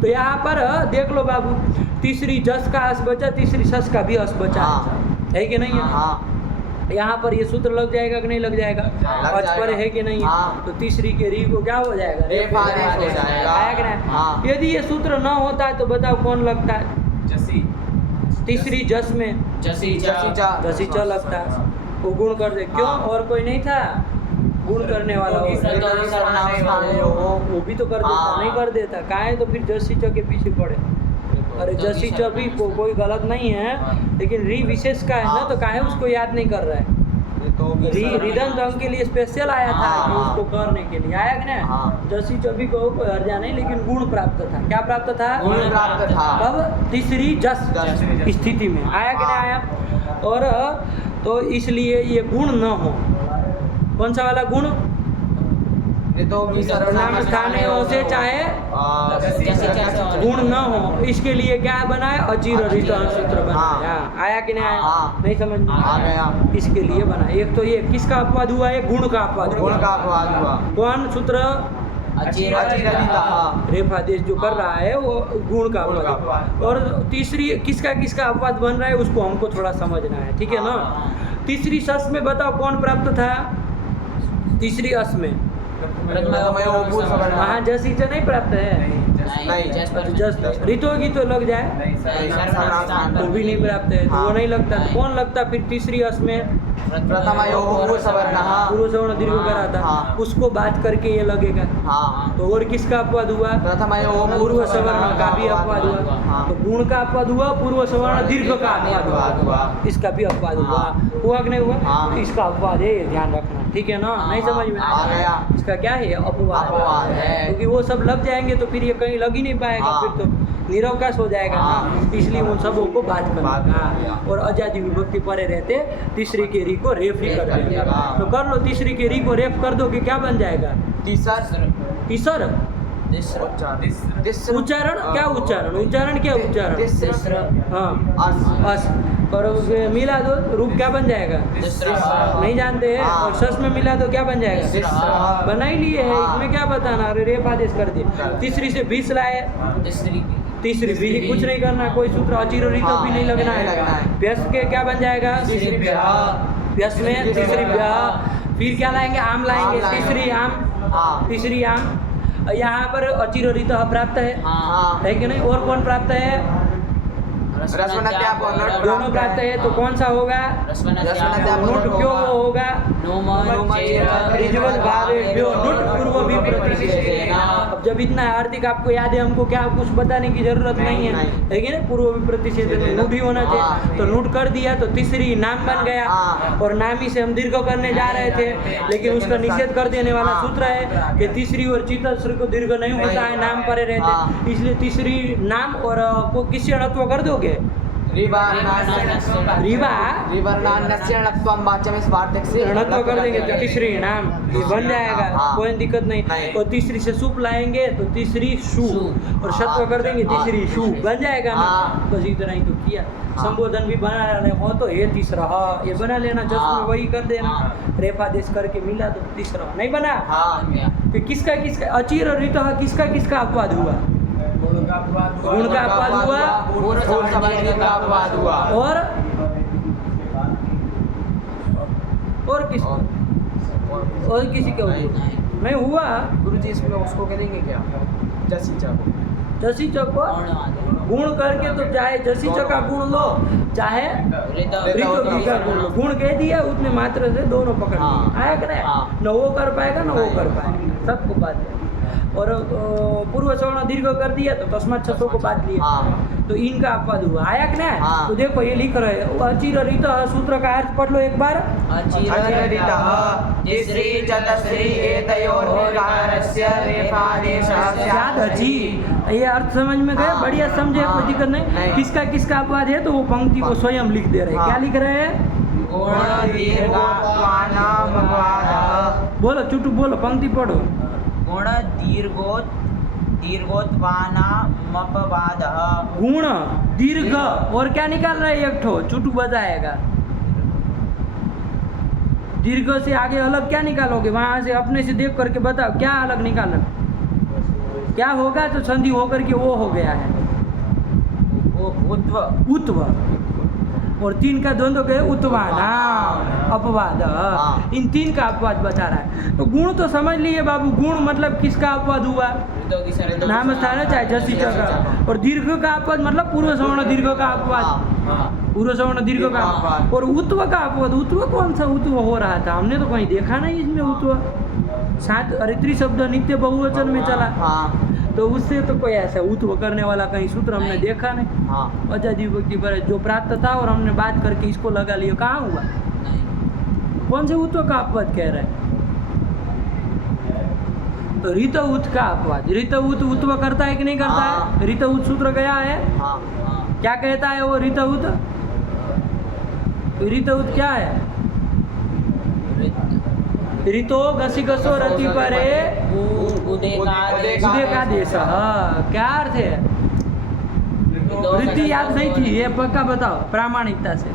तो यहाँ पर देख लो बाबू, तीसरी जस का अस बचा, तीसरी सस का भी अस बचा, है कि नहीं है? यहाँ पर ये सूत्र लग जाएगा कि नहीं लग जाएगा? अच परे है कि नहीं है? तो तीसरी के री को क्या हो जाएगा? रेफ आदेश हो जाएगा। आया कि नहीं? यदि ये सूत्र न होता है तो बताओ कौन लगता है? जसी। तीसरी जस में जसी च लगता है, वो गुण कर दे। क्यों? और कोई नहीं था गुण करने वाला? वो भी तो कर देता, नहीं कर देता। काहे? तो फिर जसी च के पीछे पड़े। अरे जसी च भी कोई गलत नहीं है, लेकिन री विशेष का है ना, तो काहे उसको याद नहीं कर रहा है? रिदंत अंग के लिए स्पेशल आया था उसको करने के लिए। आया कि नहीं? जसी च भी को कोई हर्जा नहीं, लेकिन गुण प्राप्त था। क्या प्राप्त था? गुण प्राप्त था। कब? तीसरी जस स्थिति में। आया कि नहीं आया? और तो इसलिए ये गुण न हो। कौन सा वाला गुण? सर्वनाम स्थाने से चाहे गुण न हो, इसके लिए क्या बनाया? अचिर ऋतः सूत्र बनाया। आया कि नहीं आया? नहीं समझ में आया? इसके लिए बना। एक तो ये किसका अपवाद हुआ है? गुण का अपवाद हुआ। कौन सूत्र? रेफ आदेश जो कर रहा है वो गुण का अपवाद। और तीसरी किसका अपवाद बन रहा है उसको हमको थोड़ा समझना है, ठीक है ना? तीसरी सस में बताओ कौन प्राप्त था? तीसरी अस में प्रथमयो भूत सवर्ण वहाँ जसी च नहीं प्राप्त है। नहीं। जस्ट रित होगी तो लग जाए, तो भी नहीं प्राप्त है, तो वो नहीं लगता। तो कौन लगता फिर तीसरी अस में? प्रथमयो भूत सवर्ण पूर्व सवर्ण दीर्घ करा था, हाँ। उसको बात करके ये लगेगा। हाँ। तो और किसका अपवाद हुआ? प्रथमयो पूर्व सवर्ण का भी अपवाद हुआ। हाँ। तो गुण का अपवाद हुआ, पूर्व सवर्ण दीर्घ का अपवाद हुआ, इसका भी अपवाद हुआ। हुआ कि नहीं हुआ? हाँ। इसका अपवाद है, ये ध्यान रखना, ठीक है ना? नहीं समझ में आ गया। इसका क्या है? अपवाद अपवाद है। क्योंकि वो सब लग जाएंगे तो फिर ये कहीं लग ही नहीं पाएगा, हाँ। फिर तो निरवकाश हो जाएगा ना, हाँ। इसलिए उन सबों को बात बात करना। करना। और अजादी विभक्ति परे रहते तीसरी के री को रेफ ही कर कर देगा। देगा। तो कर लो, तीसरी के री को रेफ कर दो कि क्या बन जाएगा? तीसर तीसर तिस्र उच्चारण क्या? उच्चारण उच्चारण क्या? उच्चारण तिस्र हाँ अस अस पर मिला दो रूप क्या बन जाएगा? नहीं जानते हैं। हाँ। और सस में मिला दो क्या बन जाएगा? तिस्र बना ही लिए है, हाँ। इसमें क्या बताना? अरे रेफ आदेश कर दिए। तीसरी से 20 लाए, तीसरी भी कुछ नहीं करना, कोई सूत्र अचिर और रितो भी नहीं लगना नहीं लगना है। है। व्यस के क्या बन जाएगा? व्यस में तीसरी ब्याह, फिर क्या लाएंगे? आम लाएंगे, आम लाएंगे। तीसरी आम, हाँ। तीसरी आम। यहाँ पर अचिर और रितो प्राप्त है, हाँ। है कि नहीं? और कौन प्राप्त है? दोनों प्राप्त है, तो कौन सा होगा? नुट क्यों होगा? रिजवत भावेभ्यो नुट पूर्व भी प्रतिषेधेन। अब जब इतना आर्थिक आपको याद है, हमको क्या कुछ बताने की जरूरत नहीं है, है कि नहीं? पूर्व भी प्रतिषेधेन नुट ही होना चाहिए, तो नुट कर दिया तो तीसरी नाम बन गया। और नामी से हम दीर्घ करने जा रहे थे, लेकिन उसका निषेध कर देने वाला सूत्र है कि तीसरी और चीतश्र को दीर्घ नहीं होता है, नाम परे रहते, इसलिए तीसरी नाम और को किससे णत्व कर दोगे? रीवा ऋणत्व कर देंगे तो तीसरी नाम ये बन जाएगा, हाँ। कोई दिक्कत नहीं। नहीं। और तीसरी से सुप लाएंगे तो तीसरी शु, और शत्व कर देंगे तीसरी शु, बन जाएगा ना। हाँ। बस इतना ही तो किया। संबोधन भी बना लेना हो तो ये तीसरा, हाँ ये बना लेना, जस्ट में वही कर देना, रेफादेश करके मिला दो, तीसरा नहीं बना। फिर किसका किसका अचिर और रित किसका किसका अपवाद हुआ? गुण का अपवाद हुआ, और किसका? और किसी का हुआ? नहीं हुआ। गुरुजी इसमें उसको करेंगे क्या? जसी चाको जसी चको गुण करके तो चाहे जसी चका गुण लो, चाहे रितो का गुण लो, गुण कह दिया उतने मात्र से दोनों पकड़ लिए। हाँ। आया कि नहीं? हाँ। न वो कर पाएगा न वो नहीं। कर पाएगा, सबको बात है। और पूर्व सवर्ण दीर्घ कर दिया तो तस्मात् छसों को बात लिया, हाँ। तो इनका अपवाद हुआ। आया कि नहीं? हाँ। तो देखो ये लिख रहे हैं अचिर रित सूत्र का अर्थ पढ़ लो एक बार। याद अची, ये अर्थ समझ में गए? हाँ। बढ़िया समझे, हाँ। कोई दिक्कत नहीं। नहीं। किसका किसका अपवाद है तो वो पंक्ति को स्वयं लिख दे रहे हैं। हाँ। क्या लिख रहे हैं? बोलो चुटू बोलो, पंक्ति पढ़ो। गुण दीर्घोत्वानामपवादः। गुण दीर्घ और क्या निकाल रहा है? एक ठो चुटू बताएगा। दीर्घ से आगे अलग क्या निकालोगे? वहां से अपने से देख करके बताओ क्या अलग निकालना, क्या होगा? तो संधि होकर के वो हो गया है उत्व, और तीन का द्वंद्व गए उत्वाना अपवाद। हाँ। इन तीन का अपवाद बता रहा है। तो गुण तो समझ लिए बाबू, गुण मतलब किसका अपवाद हुआ? नाम स्थान है चाहे जसी का। और दीर्घ का अपवाद मतलब पूर्व सवर्ण दीर्घ का अपवाद, पूर्व सवर्ण दीर्घ का। और उत्व का अपवाद, उत्व कौन सा उत्व हो रहा था? हमने तो कहीं देखा नहीं इसमें उत्व। सात अरित्री शब्द नित्य बहुवचन में चला, हाँ। तो उससे तो कोई ऐसा उत्व करने वाला कहीं सूत्र हमने देखा नहीं। हाँ। अजादी विभक्ति पर जो प्राप्त था और हमने बात करके इसको लगा लिया, कहाँ हुआ? कौन से उत्व का अपवाद कह रहे हैं? तो रित उत का अपवाद। रित उत उत्व करता है कि नहीं करता हाँ। है? रित उत सूत्र गया है, हाँ। क्या कहता है वो रित उत? रित उत क्या है? रितो घसी घसो रति परे उदय का देश। क्या अर्थ है? वृत्ति याद नहीं थी, ये पक्का बताओ प्रामाणिकता से।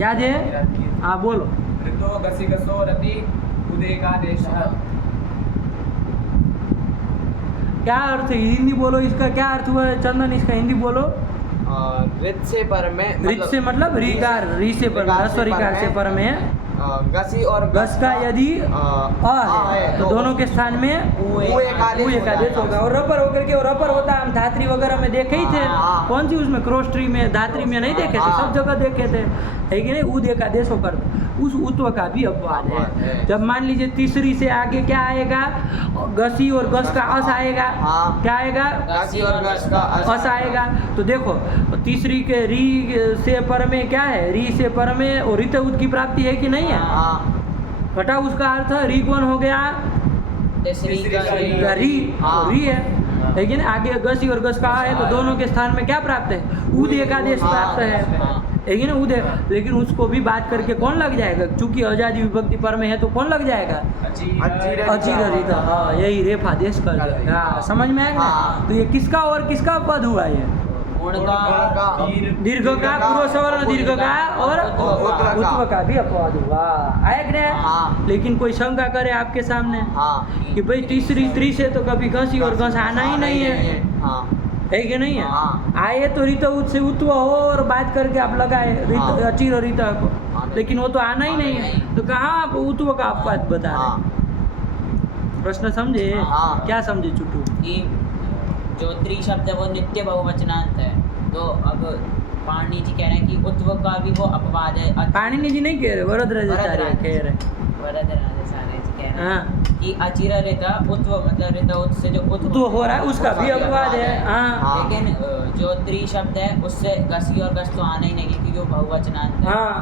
याद है? हाँ बोलो। ऋतो गसी गसो रति उदेकादेशः। क्या अर्थ है? हिंदी बोलो, इसका क्या अर्थ हुआ? चंदन इसका हिंदी बोलो। रित से पर में रित से मतलब रीकार, री से पर, रीकार से रस्व रीकार पर से में, पर में गसी और गस का यदि अ है तो दोनों के स्थान में ऊ एक आदेश ऊ एक आदेश होगा। और रपर होकर के, और रपर होता है हम धात्री वगैरह में देखे ही थे, हाँ। कौन सी उसमें क्रॉस ट्री में, धात्री में नहीं देखे थे, हाँ। सब जगह देखे थे, है कि नहीं। ऊद एक आदेश होकर उस उत्व का भी अपवाद है। जब मान लीजिए तीसरी से आगे क्या आएगा, गसी और गस का अस आएगा, हाँ। क्या आएगा, गसी और गस का अस आएगा। तो देखो तीसरी के री से पर में क्या है, री से पर में और रित उद की प्राप्ति है कि नहीं है। हाँ घटा उसका अर्थ री कौन हो गया, तीसरी का या री, हाँ। री है, लेकिन आगे गसी और गस का है तो दोनों के स्थान में क्या प्राप्त है, उद एक आदेश प्राप्त है, लेकिन उद है। लेकिन उसको भी बात करके कौन लग जाएगा, चूंकि आजादी विभक्ति पर में है तो कौन लग जाएगा, अचीर रित, हाँ यही रेफ आदेश कर देगा। समझ में आएगा। हाँ। तो ये किसका और किसका पद हुआ ये, गुण का दीर्घ का, पूर्व सवर्ण दीर्घ का और उत्व का भी अपवाद हुआ, आया कि नहीं। हाँ। लेकिन कोई शंका करे आपके सामने हाँ कि भाई तीसरी स्त्री से तो कभी घसी और घस आना ही नहीं है, हाँ है कि नहीं है। हाँ। आए तो रित उत से उत्व हो और बात करके आप लगाए हाँ। अचीर और रित को, हाँ। लेकिन वो तो आना ही नहीं है, तो कहाँ आप उत्व का अपवाद बता रहे हाँ हैं? प्रश्न समझे, हाँ। क्या समझे चुटू। कि जो त्रि शब्द है वो नित्य बहुवचनांत है, तो अब पाणिनि जी कह रहे हैं कि उत्व का भी वो अपवाद है। पाणिनि जी नहीं कह रहे, वरदराजाचार्य कह रहे। वरदराजाचार्य जी कह रहे हैं हाँ, कि अचिर रिता उत्व मतलब रिता उत से जो उत्व तो हो रहा है उसका भी अपवाद है। हाँ, हाँ। लेकिन जो त्रि शब्द है उससे गसी और गस तो आना ही नहीं, क्योंकि वो बहुवचनांत है। हाँ,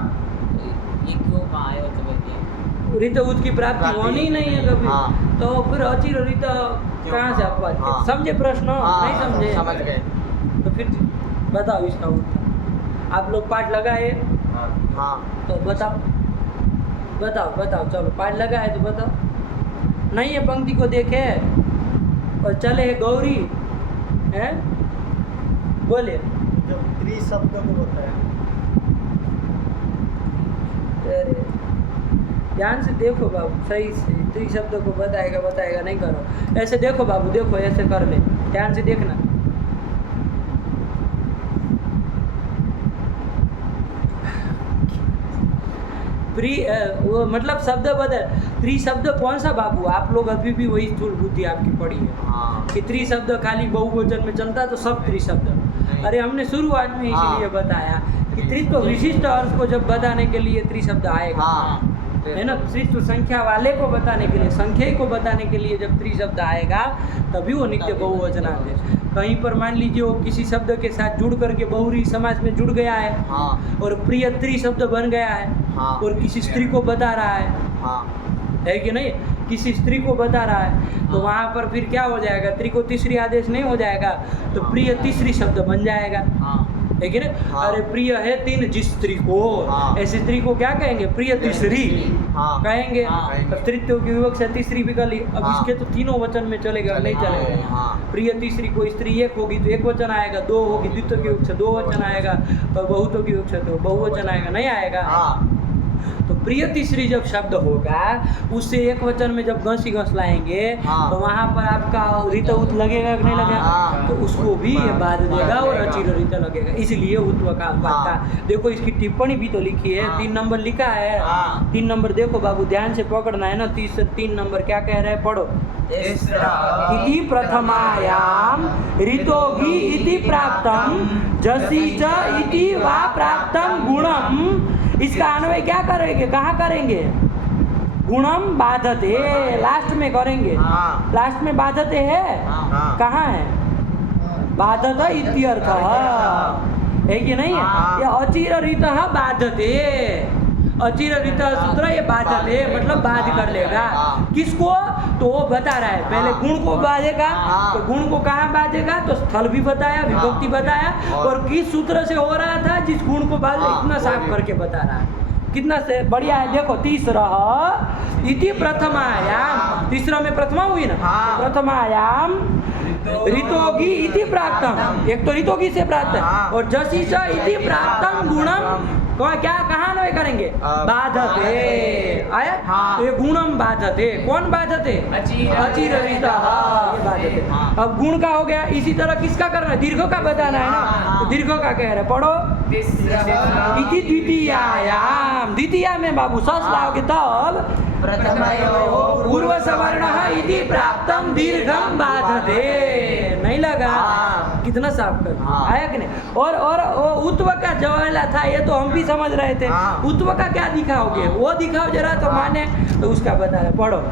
तो ये क्यों कहाँ है उत्व के? रित उत की प्राप्ति होनी ही नहीं है कभी। हाँ। तो फिर अचिर और रित कहाँ से अपवाद किया? हाँ। समझे प्रश्न, नहीं समझे समझ गए। तो फिर बताओ इसका उत्तर। आप लोग पाठ लगाए हाँ तो बताओ, बताओ चलो पाठ लगाए तो बताओ। नहीं है पंक्ति को देखे और चले है गौरी है, बोले जब त्रि शब्द को बताया, अरे ध्यान से देखो बाबू, सही से त्रि शब्द को बताएगा नहीं करो ऐसे। देखो बाबू, देखो ऐसे कर ले, ध्यान से देखना। वो मतलब शब्द बदल, त्रि शब्द कौन सा बाबू, आप लोग अभी भी वही स्थूल बुद्धि आपकी पड़ी है हाँ कि त्रि शब्द खाली बहुवचन में चलता तो सब त्रि शब्द। अरे हमने शुरुआत में इसीलिए बताया कि त्रित्व विशिष्ट अर्थ को जब बताने के लिए त्रि शब्द आएगा, हाँ है ना। त्रित्व संख्या वाले को बताने के लिए, संख्या को बताने के लिए जब त्रि शब्द आएगा तभी वो नित्य बहुवचनांत है। कहीं पर मान लीजिए वो किसी शब्द के साथ जुड़ करके बहुरी समास में जुड़ गया है हाँ और प्रिय त्रि शब्द बन गया है हाँ। और किसी स्त्री को बता रहा हाँ है कि नहीं, किसी स्त्री को बता रहा है, तो वहाँ पर फिर क्या हो जाएगा, त्रि को तीसरी आदेश नहीं हो जाएगा, तो प्रिय तीसरी शब्द बन जाएगा, हाँ है कि नहीं। हाँ। अरे प्रिय है तीन जिस स्त्री को, हाँ। ऐसी स्त्री को क्या कहेंगे, प्रिय तीसरी हाँ। कहेंगे। हाँ। अब तृतीय की विभक्त से तीसरी भी गली, अब हाँ। इसके तो तीनों वचन में चलेगा, नहीं चलेगा। हाँ। प्रिय तीसरी को स्त्री एक होगी तो एक वचन आएगा, दो होगी द्वितीय की विभक्त से दो वचन आएगा, और बहुतों की विभक्त से तो बहुवचन आएगा, नहीं आएगा। हाँ तो प्रिय तीसरी जब शब्द होगा उससे एक वचन में जब घसी घस लाएंगे हाँ। तो वहाँ पर आपका रित उत लगेगा कि नहीं लगेगा, हाँ। तो उसको भी ये बाद देगा और अचिर रित लगेगा, इसलिए उत्व का अपवाद था। देखो इसकी टिप्पणी भी तो लिखी है, 3 नंबर लिखा है। हाँ। 3 नंबर देखो बाबू, ध्यान से पकड़ना है ना। 3 नंबर क्या कह रहे हैं, पढ़ो। इति प्रथमायाम ऋतोगी इति प्राप्तम जसी च इति वा प्राप्तम गुणम। इसका अन्वय क्या करेंगे, कहाँ करेंगे, गुणम बाधते, लास्ट में करेंगे। हाँ। लास्ट में बाधते है, हाँ। कहाँ है, बाधत इत्यर्थ है कि नहीं है। हाँ। ये अचिर ऋत बाधते, अचिर ऋत सूत्र ये बाधते मतलब बाध कर लेगा। हाँ। किसको, तो वो बता रहा है, पहले हाँ। गुण को बाधेगा, हाँ। तो गुण को कहाँ बाधेगा, तो स्थल भी बताया, विभक्ति बताया, और किस सूत्र से हो रहा था, जिस गुण को बाधे, हाँ। इतना साफ करके बता रहा है। कितना से बढ़िया है, देखो। तीसरा इति प्रथमायाम, तीसरा में प्रथमा हुई ना, हाँ। प्रथमायाम ऋतोगी इति प्राप्तम, एक तो ऋतोगी से प्राप्त है, हाँ। और जसी च इति प्राप्तम गुणम क्या कहाँ अन्वय करेंगे? बाधते आया। हाँ। तो ये गुणम बाधते, कौन बाधते? अचिररितः, ये बाधते। अब गुण का हो गया। इसी तरह किसका करना है? दीर्घ का बताना है ना। तो दीर्घ का कह रहे, पढ़ो। इति द्वितीयायाम, द्वितीया में बाबू सस लाओगे तब प्रथमयोः पूर्व सवर्णः इति प्राप्तम दीर्घम बाधते। नहीं लगा? हाँ। कितना साफ कर हाँ। आया कि नहीं? और वो उत्व का जवाला था, ये तो हम भी समझ रहे थे। हाँ। उत्व का क्या दिखाओगे? वो दिखाओ जरा तो माने। तो उसका बता रहे, पढ़ो।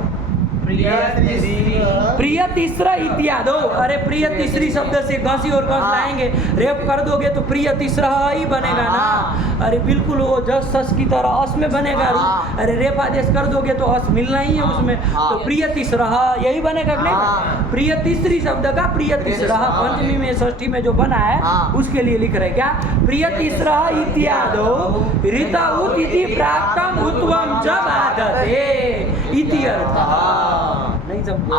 प्रिय तीसरा इत्यादो। अरे प्रिय तीसरी शब्द से घसी और घस लाएंगे, रेप कर दोगे तो प्रिय तीसरा ही बनेगा ना। अरे बिल्कुल वो जस सस की तरह अस में बनेगा। अरे रेप आदेश कर दोगे तो अस मिलना ही है उसमें। तो प्रिय तीसरा यही बनेगा कि नहीं? प्रिय तीसरी शब्द का प्रिय तीसरा पंचमी में षष्ठी में जो बना है उसके लिए लिख रहे क्या? प्रिय तीसरा इत्यादो ऋता उत इति प्राप्तम उत्वम च बाधते इति अर्थः। नहीं समझे?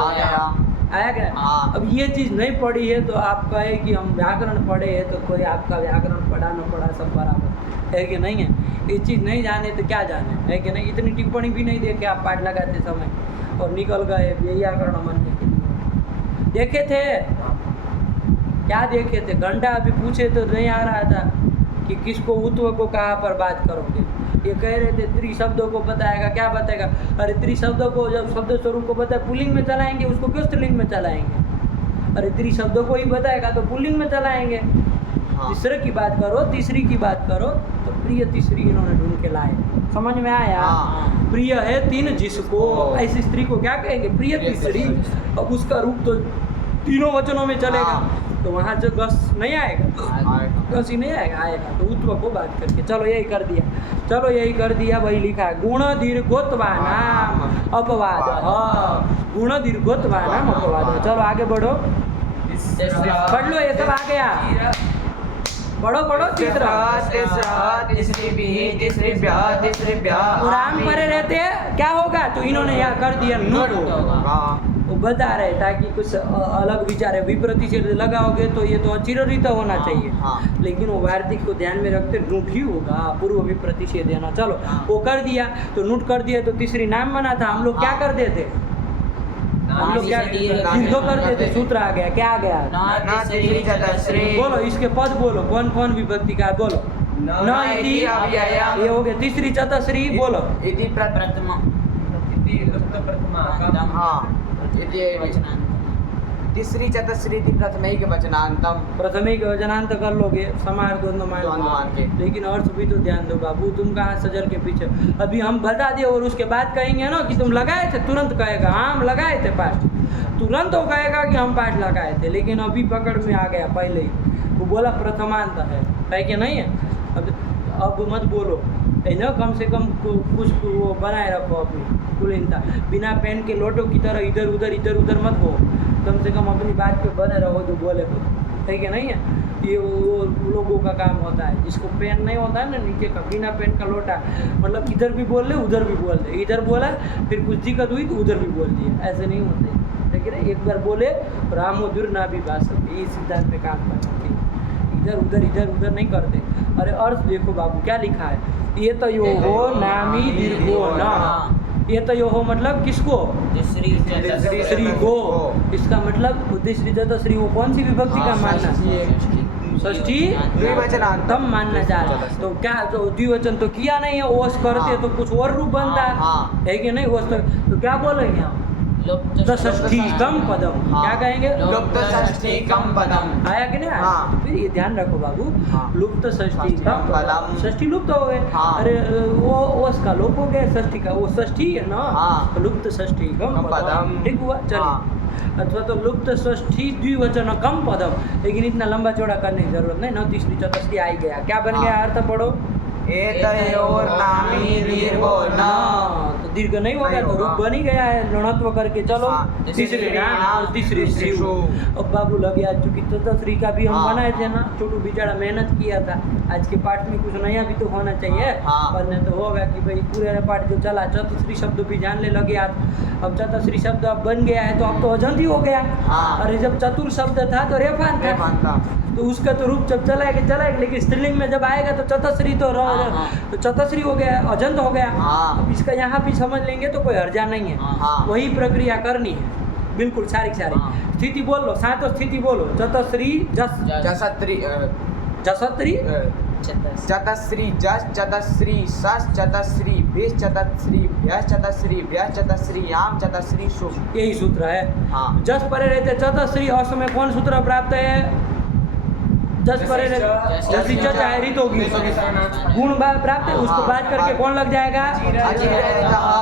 आया क्या? अब ये चीज नहीं पढ़ी है तो आप कहे कि हम व्याकरण पढ़े हैं, तो कोई आपका व्याकरण पढ़ा न पढ़ा सब बराबर है कि नहीं है? ये चीज नहीं जाने तो क्या जाने, है कि नहीं? इतनी टिप्पणी भी नहीं देखे आप पाठ लगाते समय और निकल गए व्याकरण मनने के लिए। देखे थे क्या? देखे थे? घंटा अभी पूछे तो नहीं आ रहा था कि किसको उत्व को कहाँ पर बात करोगे। ये कह रहे थे त्रिशब्दों को बताएगा, क्या बताएगा? अरे त्रिशब्दों को जब शब्द स्वरूप को बताए पुल्लिंग में चलाएंगे, उसको क्यों स्त्रीलिंग में चलाएंगे? अरे त्रिशब्दों को ही बताएगा तो पुल्लिंग में चलाएंगे। तीसरे की बात करो, तीसरी की बात करो तो प्रिय तीसरी इन्होंने ढूंढ के लाए। समझ में आया? प्रिय है तीन जिसको, ऐसी स्त्री को क्या कहेंगे? प्रिय तीसरी। अब उसका रूप तो तीनों वचनों में चलेगा तो वहाँ जो गस नहीं आएगा, गस ही नहीं आएगा तो उत्व को बात करके चलो यही कर दिया। चलो यही कर दिया, वही लिखा है गुण दीर्घोत्वानाम अपवाद। गुण दीर्घोत्वानाम अपवाद। चलो आगे बढ़ो, पढ़ लो ये सब आ गया। पढ़ो तीसरा। और आम परे रहते हैं क्या होगा? तो इन्होंने यहाँ कर दिया नुट होगा। वो बता रहे ताकि कुछ अलग विचार है। विप्रति से लगाओगे तो ये तो अचिररित होना चाहिए, लेकिन वो वार्तिक को ध्यान में रखते नुट ही होगा, पूर्व विप्रति से देना। चलो वो कर दिया तो नुट कर दिया तो तीसरी नाम बना था। हम लोग क्या कर देते? हम लोग क्या दीर्घ कर देते? सूत्र आ गया, क्या आ गया? बोलो इसके पद बोलो, कौन कौन विभक्ति का बोलो? न इति, ये हो गया। तीसरी चतश्री बोलो। इति प्रथमा, इति लुप्त प्रथमा तीसरी चतुश्री प्रथमैक वचनांतम। प्रथमिक वचनांत कर लोगे, समार द्वंद्व मान के। लेकिन अर्थ भी तो ध्यान दो बाबू, तुम कहाँ सजल के पीछे। अभी हम बता दिए और उसके बाद कहेंगे ना कि तुम लगाए थे, तुरंत कहेगा हाँ हम लगाए थे पाठ, तुरंत वो कहेगा कि हम पाठ लगाए थे। लेकिन अभी पकड़ में आ गया पहले ही, वो बोला प्रथमांत है कि नहीं है? अब मत बोलो है ना, कम से कम कुछ वो बनाए रखो अपनी कुलीनता। बिना पेन के लोटो की तरह इधर उधर मत हो, कम से कम अपनी बात पे बने रहो जो बोले तो, है कि नहीं है? ये वो लोगों का काम होता है जिसको पेन नहीं होता है ना नीचे का, बिना पेन का लोटा, मतलब इधर भी बोल ले उधर भी बोल दे, इधर बोला फिर कुछ दिक्कत हुई तो उधर भी बोल दिया, ऐसे नहीं होते। लेकिन एक बार बोले रामोदुर ना भी बात सकते, ये सिद्धांत पे काम करना चाहिए। इधर उधर नहीं करते। अरे अर्थ देखो बाबू क्या लिखा है, ये तो यो हो नामी दीर्घो न, ये तो यो हो मतलब किसको? श्री को। इसका मतलब उद्देश्य श्री वो कौन सी विभक्ति का मानना? षष्ठी द्विवचनांतम मानना चाह रहे। तो क्या तो द्विवचन तो किया नहीं है, ओस करते तो कुछ और रूप बनता है कि नहीं? ओस तो क्या बोलेंगे हम? लुप्त षष्ठीकम पदम। क्या कहेंगे? लुप्त षष्ठीकम पदम। आया कि नहीं? फिर ये ध्यान रखो बाबू, लुप्त षष्ठीकम पदम, षष्ठी लुप्त हो गए। अरे वो उसका लोप हो गया, षष्ठी का, वो षष्ठी है ना, तो लुप्त षष्ठीकम पदम। ठीक हुआ? चलिए। अथवा तो लुप्त षष्ठी द्विवचन कम पदम, लेकिन इतना लंबा चौड़ा करने की जरूरत नहीं ना, तीसरी चतुर्थी आ ही गया। क्या बन गया? अर्थ पढ़ो। एतयोर्नामी दीर्घो न। तो दीर्घ नहीं होगा तो रूप बन ही गया है ऋणत्व करके। चलो हाँ, तीसरी नाम और तीसरी शिव। अब बाबू लग गया, चूंकि चतुश्री का भी हम हाँ। बनाए थे ना, छोटू बेचारा मेहनत किया था। आज के पाठ में कुछ नया भी तो होना चाहिए, हाँ। वरना तो होगा कि भाई पूरे पाठ जो चला चतुश्री शब्द भी जानने लगे आज। अब चतुश्री शब्द अब बन गया है तो अब तो अजंती हो गया। हाँ। अरे जब चतुर शब्द था तो रेफान मैं था, मानता तो उसका तो रूप जब चलाएगा, लेकिन स्त्रीलिंग में जब आएगा तो चतुश्री तो हाँ। तो चतुश्री हो गया, अजंत हो गया। हाँ। अब इसका यहाँ भी समझ लेंगे तो कोई हर्जा नहीं है। हाँ। वही प्रक्रिया करनी है, बिल्कुल सारी हाँ। स्थिति बोल लो, सातों स्थिति बोलो। चतुश्री जस जसत्री चतश्री जस चतश्री सस चतश्री भिष चतश्री भ्यस चतश्री व्यस चतश्री याम चतश्री शुभ। यही सूत्र है। हाँ। जस परे रहते चतश्री, अस में कौन सूत्र प्राप्त है? जस परे रहते जैसी जज है रीत होगी, गुण प्राप्त है, उसको बात करके कौन लग जाएगा?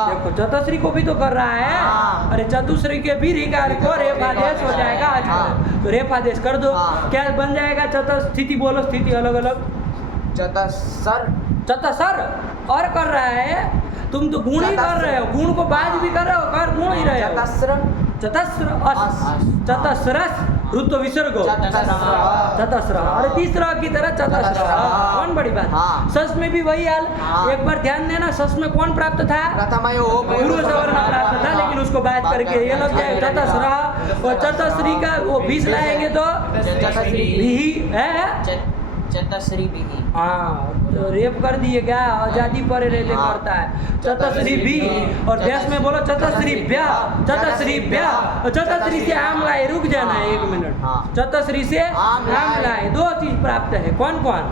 देखो चतुश्री को भी तो कर रहा है। हाँ। अरे चतुश्री के भी रिकार को रेफादेश हो जाएगा आज। हाँ। तो रेफादेश कर दो। हाँ। क्या बन जाएगा? चतुस्थिति बोलो, स्थिति अलग अलग। चतसर चतसर और कर रहा है, तुम तो गुण ही कर रहे हो, गुण को बाज भी कर रहे हो, कर गुण ही रहे हो। चतस्र चतस्र अस। चतस्रस ऋत्व विसर्ग चतस्र। अरे तीसरा की तरह चतस्र, कौन बड़ी बात। हाँ। सस में भी वही हाल। हाँ। एक बार ध्यान देना, सस में कौन प्राप्त था? प्रथमयो पूर्व सवर्ण प्राप्त था, लेकिन उसको बात करके ये लग जाए चतस्र। और चतश्री का वो 20 लाएंगे तो भी है चतश्री भी। हाँ, तो रेप कर दिए क्या? आजादी पर रहते करता है। चतश्री भी और देश में बोलो चतश्री ब्याह, चतश्री ब्याह। और चतश्री से आम लाए, रुक जाना है 1 मिनट। हाँ। चतश्री से आम लाए, 2 चीज प्राप्त है। कौन कौन?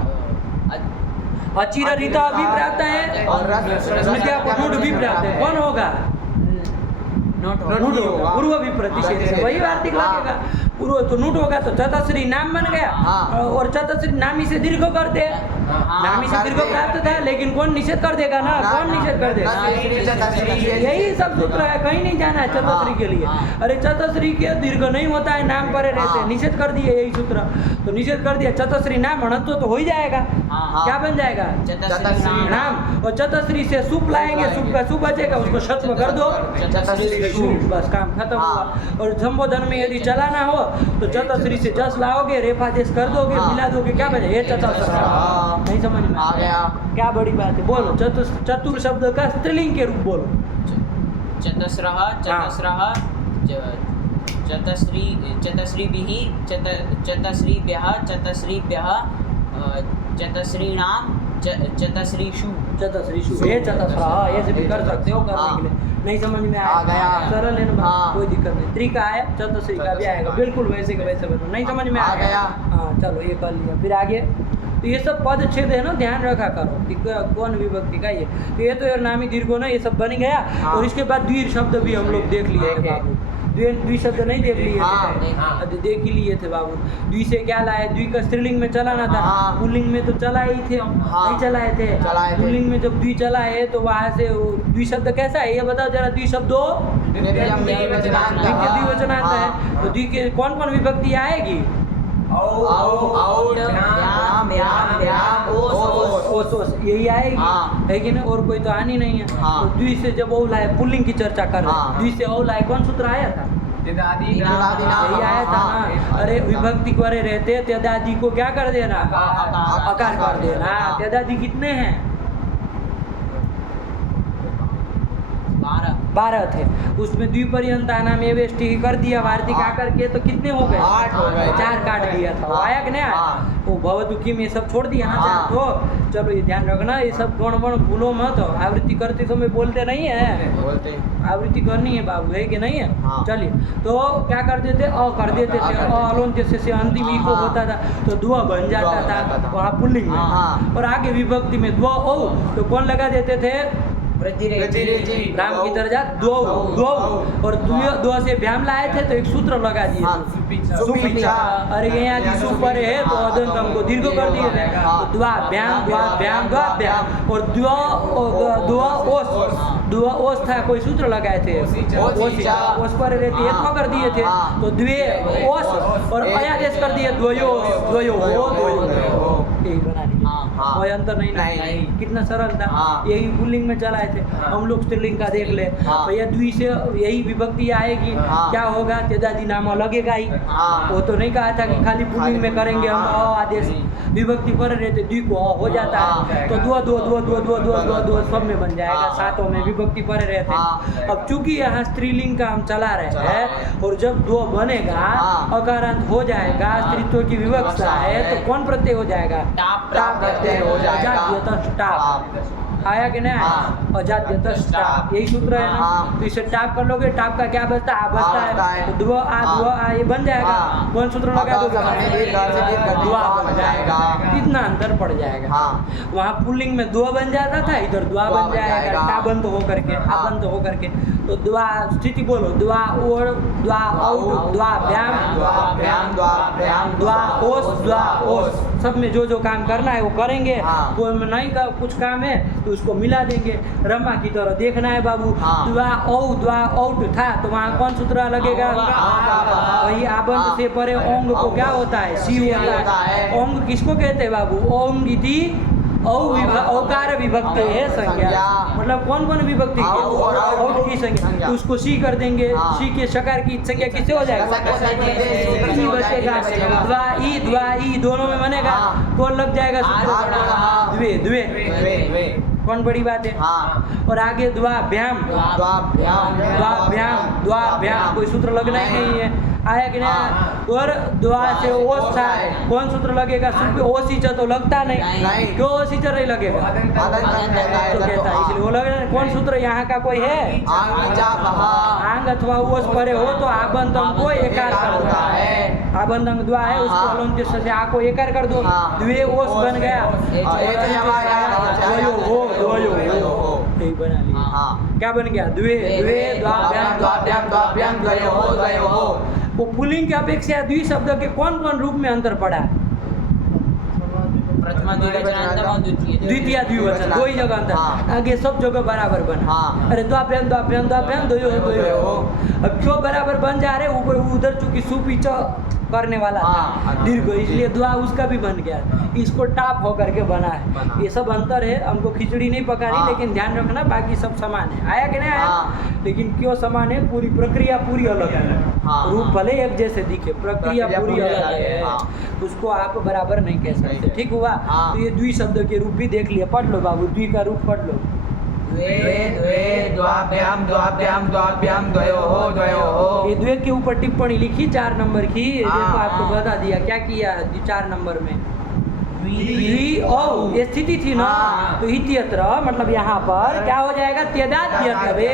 अचिर रीता भी प्राप्त है और स्मृतिया पुनूड भी प्राप्त है। कौन होगा? नूट होगा। पूर्व भी प्रतिषेध है, वही वार्तिक लगेगा। पूर्व तो नूट होगा तो चतश्री नाम बन गया। हाँ। और चतश्री नामी से दीर्घ कर दे, नामी से दीर्घ प्राप्त था, लेकिन कौन निषेध कर देगा ना? कौन निषेध कर देगा? यही सब सूत्र है, कहीं नहीं जाना है चतश्री के लिए। अरे चतश्री के दीर्घ नहीं होता है, नाम परे रहते हैं, निषेध कर दिए यही सूत्र। तो निषेध कर दिया, चतश्री नाम अणत्व तो हो ही जाएगा। क्या बन जाएगा? चतश्री नाम। और चतश्री से सुप लाएंगे, सुप का सुप बचेगा, उसको शत्व कर दो, बस काम खत्म हुआ। और संबोधन में यदि चलाना हो तो चतश्री से जस लाओगे, रेफादेश कर दोगे, मिला दोगे, क्या बचे? ये चतस्र। नहीं समझ में आ गया। क्या बड़ी बात है? बोलो चतुर शब्द का स्त्रीलिंग के रूप बोलो। चतस्रः चतस्रः चतश्रीभिः चतश्रीभ्यः चतश्रीभ्यः चतश्रीणां चतश्रीषु चतश्रीषु ये चतस्र, ऐसे भी कर सकते हो करने के लिए। नहीं समझ में आ गया। सरल है ना, हाँ। कोई दिक्कत नहीं। त्रिका है, चतुश्री का भी आएगा, बिल्कुल वैसे का वैसे बनो। नहीं समझ में आ गया। हाँ चलो ये कर लिया। फिर आगे तो ये सब पद छेद है ना, ध्यान रखा करो कि कौन विभक्ति का ये। तो ये तो यार नामी दीर्घो ना, ये सब बन गया। हाँ। और इसके बाद द्वि शब्द भी हम लोग देख लिए थे बाबू। द्वि शब्द नहीं देख लिए थे? हाँ। देख ही लिए थे बाबू। द्वि से क्या लाए? द्वि का स्त्रीलिंग में चलाना था। हाँ। पुल्लिंग में तो चलाए ही थे, हाँ। नहीं चलाए थे। पुल्लिंग में जब द्वि चला है तो वहाँ से द्वि शब्द कैसा है ये बताओ जरा। द्वि शब्दो द्विवचनांत है, तो द्वि के कौन कौन विभक्ति आएगी? ओस ओस यही आएगी। हाँ। है कि नहीं? और कोई तो आनी नहीं है। हाँ। तो द्वि से जब औला है, पुल्लिंग की चर्चा कर रहे हैं। हाँ। द्वि से औला है, कौन सूत्र आया था? यही आया था ना। अरे विभक्ति करे रहते त्यदादि को क्या कर देना? आकार कर देना। त्यदादि कितने हैं? 12 थे। उसमें द्विपर्यंता नाम एवेष्टि कर दिया वार्तिक आकर के, तो कितने हो गए? 8 हो गए। 4 काट दिया था। वो आया कि नहीं आया? हाँ। वो भवदुखी में सब छोड़ दिया ना। हाँ। तो चलो ये ध्यान रखना, ये सब गुण वण भूलो मत। आवृत्ति करते समय बोलते नहीं है, बोलते आवृत्ति करनी है बाबू, है कि नहीं है? हाँ। चलिए तो क्या कर देते? अ कर देते थे। अलोन जैसे से अंतिम ई को होता था तो द्व बन जाता था वहाँ पुल्लिंग में। हाँ। और आगे विभक्ति में द्व ओ तो कौन लगा देते थे? राम की तरह दो और दो से भ्याम लाए थे तो एक सूत्र लगा दिए। सुपिचा। अरे यहाँ जी सुपर है तो अदंत हमको दीर्घ कर दिए थे। तो द्वा भ्याम भ्याम और द्वा ओस था, कोई सूत्र लगाए थे ओस पर रहती है कर दिए थे। तो द्वे ओस और अयादेश कर दिए द्वयो यही बना दिया। हाँ। कोई अंतर नहीं ना। नहीं। कितना सरल था। हाँ। यही पुल्लिंग में चलाए थे। हाँ। हम लोग स्त्रीलिंग का देख ले। हाँ। भैया द्वि से यही विभक्ति आएगी। हाँ। क्या होगा, तेजादी नाम लगेगा ही। हाँ। वो तो नहीं कहा था कि खाली पुल्लिंग में करेंगे हम हाँ। अ आदेश विभक्ति पर रहते द्वि को अ हो जाता है। हाँ। तो दो दो दो दो दो दो दो दो सब में बन जाएगा। हाँ। सातों में विभक्ति पर रहते। हाँ। अब चूंकि यहाँ स्त्रीलिंग का हम चला रहे चला हैं रहे हैं। और जब दो बनेगा हाँ। अकारांत हो जाएगा, स्त्रीत्व की विवक्षा है तो कौन प्रत्यय हो जाएगा? टाप टाप प्रत्यय हो जाएगा। अजाद्यतः टाप। हाँ। आया कि नहीं? हाँ। अजाद्यतः टाप, यही सूत्र है ना। हाँ। तो इसे टाप कर लोगे, टाप का क्या बचता है? आ बचता बचता है। है। तो दुआ आ हाँ। दुआ आ ये बन जाएगा। हाँ। कौन सूत्र लगा दोगे? दुआ बन जाएगा। कितना अंतर पड़ जाएगा। हाँ। वहाँ पुल्लिंग में दो बन जाता था, इधर दुआ दुआ बन बन जाएगा। जाएगा। टा बंद हो करके, आ हाँ। बंद हो करके। तो दुआ स्थिति बोलो, दुआ और दुआ आउट, दुआ व्याम, दुआ ओस, दुआ ओस। सब में जो जो काम करना है वो करेंगे। हाँ। कोई में नहीं का कुछ काम है तो उसको मिला देंगे। रमा की तरह देखना है बाबू। हाँ। दुआ औ दुआ आउट था तो वहाँ कौन सूत्र लगेगा? वही आबंध हाँ। से परे ओंग को क्या होता है? सी होता है। ओंग किसको कहते हैं बाबू? ओंग इति औकार विभक्ति है संज्ञा। मतलब कौन कौन विभक्ति की? औ और औ औ की संज्ञा। तो उसको सी कर देंगे। हाँ। सी के शकार की संज्ञा किससे हो जाएगा? ई बचेगा। द्वा ई दोनों में बनेगा। हाँ। कौन लग जाएगा सूत्र? हाँ। द्वे द्वे। कौन बड़ी बात है? हाँ। और आगे द्वाभ्याम, द्वाभ्याम कोई सूत्र लगना ही नहीं है। आया कि नहीं? और द्वा से ओस था, कौन सूत्र लगेगा? ओसीच तो लगता नहीं। नहीं। क्यों ओसीच नहीं लगेगा? तो कहता है इसलिए वो लग रहा है। कौन सूत्र यहाँ का कोई है? आंग अथवा ओस परे हो तो आबंधम को एकार कर दो। आबंधम द्वा है उसको हाँ। अलंत्य से आ को एकार कर दो। हाँ। द्वे ओस बन गया। द्वयो हो। यही बना लिया। हाँ। क्या बन गया? द्वे द्वे द्वाभ्याम वो पुल्लिंग की अपेक्षा द्वि शब्द के कौन कौन रूप में अंतर पड़ा? प्रथमा द्विवचनांतम द्वितीय द्विवचन दो ही जगह अंतर। हाँ। आगे सब जगह बराबर बना। हाँ। अरे द्वाभ्याम द्वयो हो। अब क्यों बराबर बन जा रहे? ऊपर उधर चूंकि सुपीच करने वाला था हाँ। दीर्घ, इसलिए द्वा उसका भी बन गया। इसको टाप होकर के बना है। ये सब अंतर है। हमको खिचड़ी नहीं पकानी। हाँ। लेकिन ध्यान रखना बाकी सब समान है। आया कि नहीं आया? हाँ। लेकिन क्यों समान है? पूरी प्रक्रिया पूरी अलग है। हाँ। रूप भले एक जैसे दिखे, प्रक्रिया पूरी अलग है। हाँ। उसको आप बराबर नहीं कह सकते। ठीक हुआ? हाँ। तो ये द्वि शब्द के रूप भी देख लिया। पढ़ लो बाबू, द्वि का रूप पढ़ लो। ये द्वे के ऊपर टिप्पणी लिखी 4 नंबर की। देखो आपको बता दिया क्या किया 4 नंबर में। द्वि औ ये स्थिति थी ना। हाँ। तो इत्यत्र मतलब यहाँ पर क्या हो जाएगा? त्यदाद्यत्वे,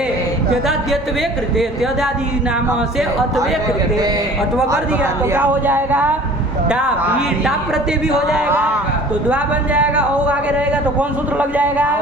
त्यदाद्यत्वे कृते, त्यदादि नाम से अत्वे कृते, अत्व कर दिया तो क्या हो जाएगा? टाप। ये टाप प्रत्यय भी हो जाएगा। तो द्वा बन जाएगा। औ आगे रहेगा तो कौन सूत्र लग जाएगा?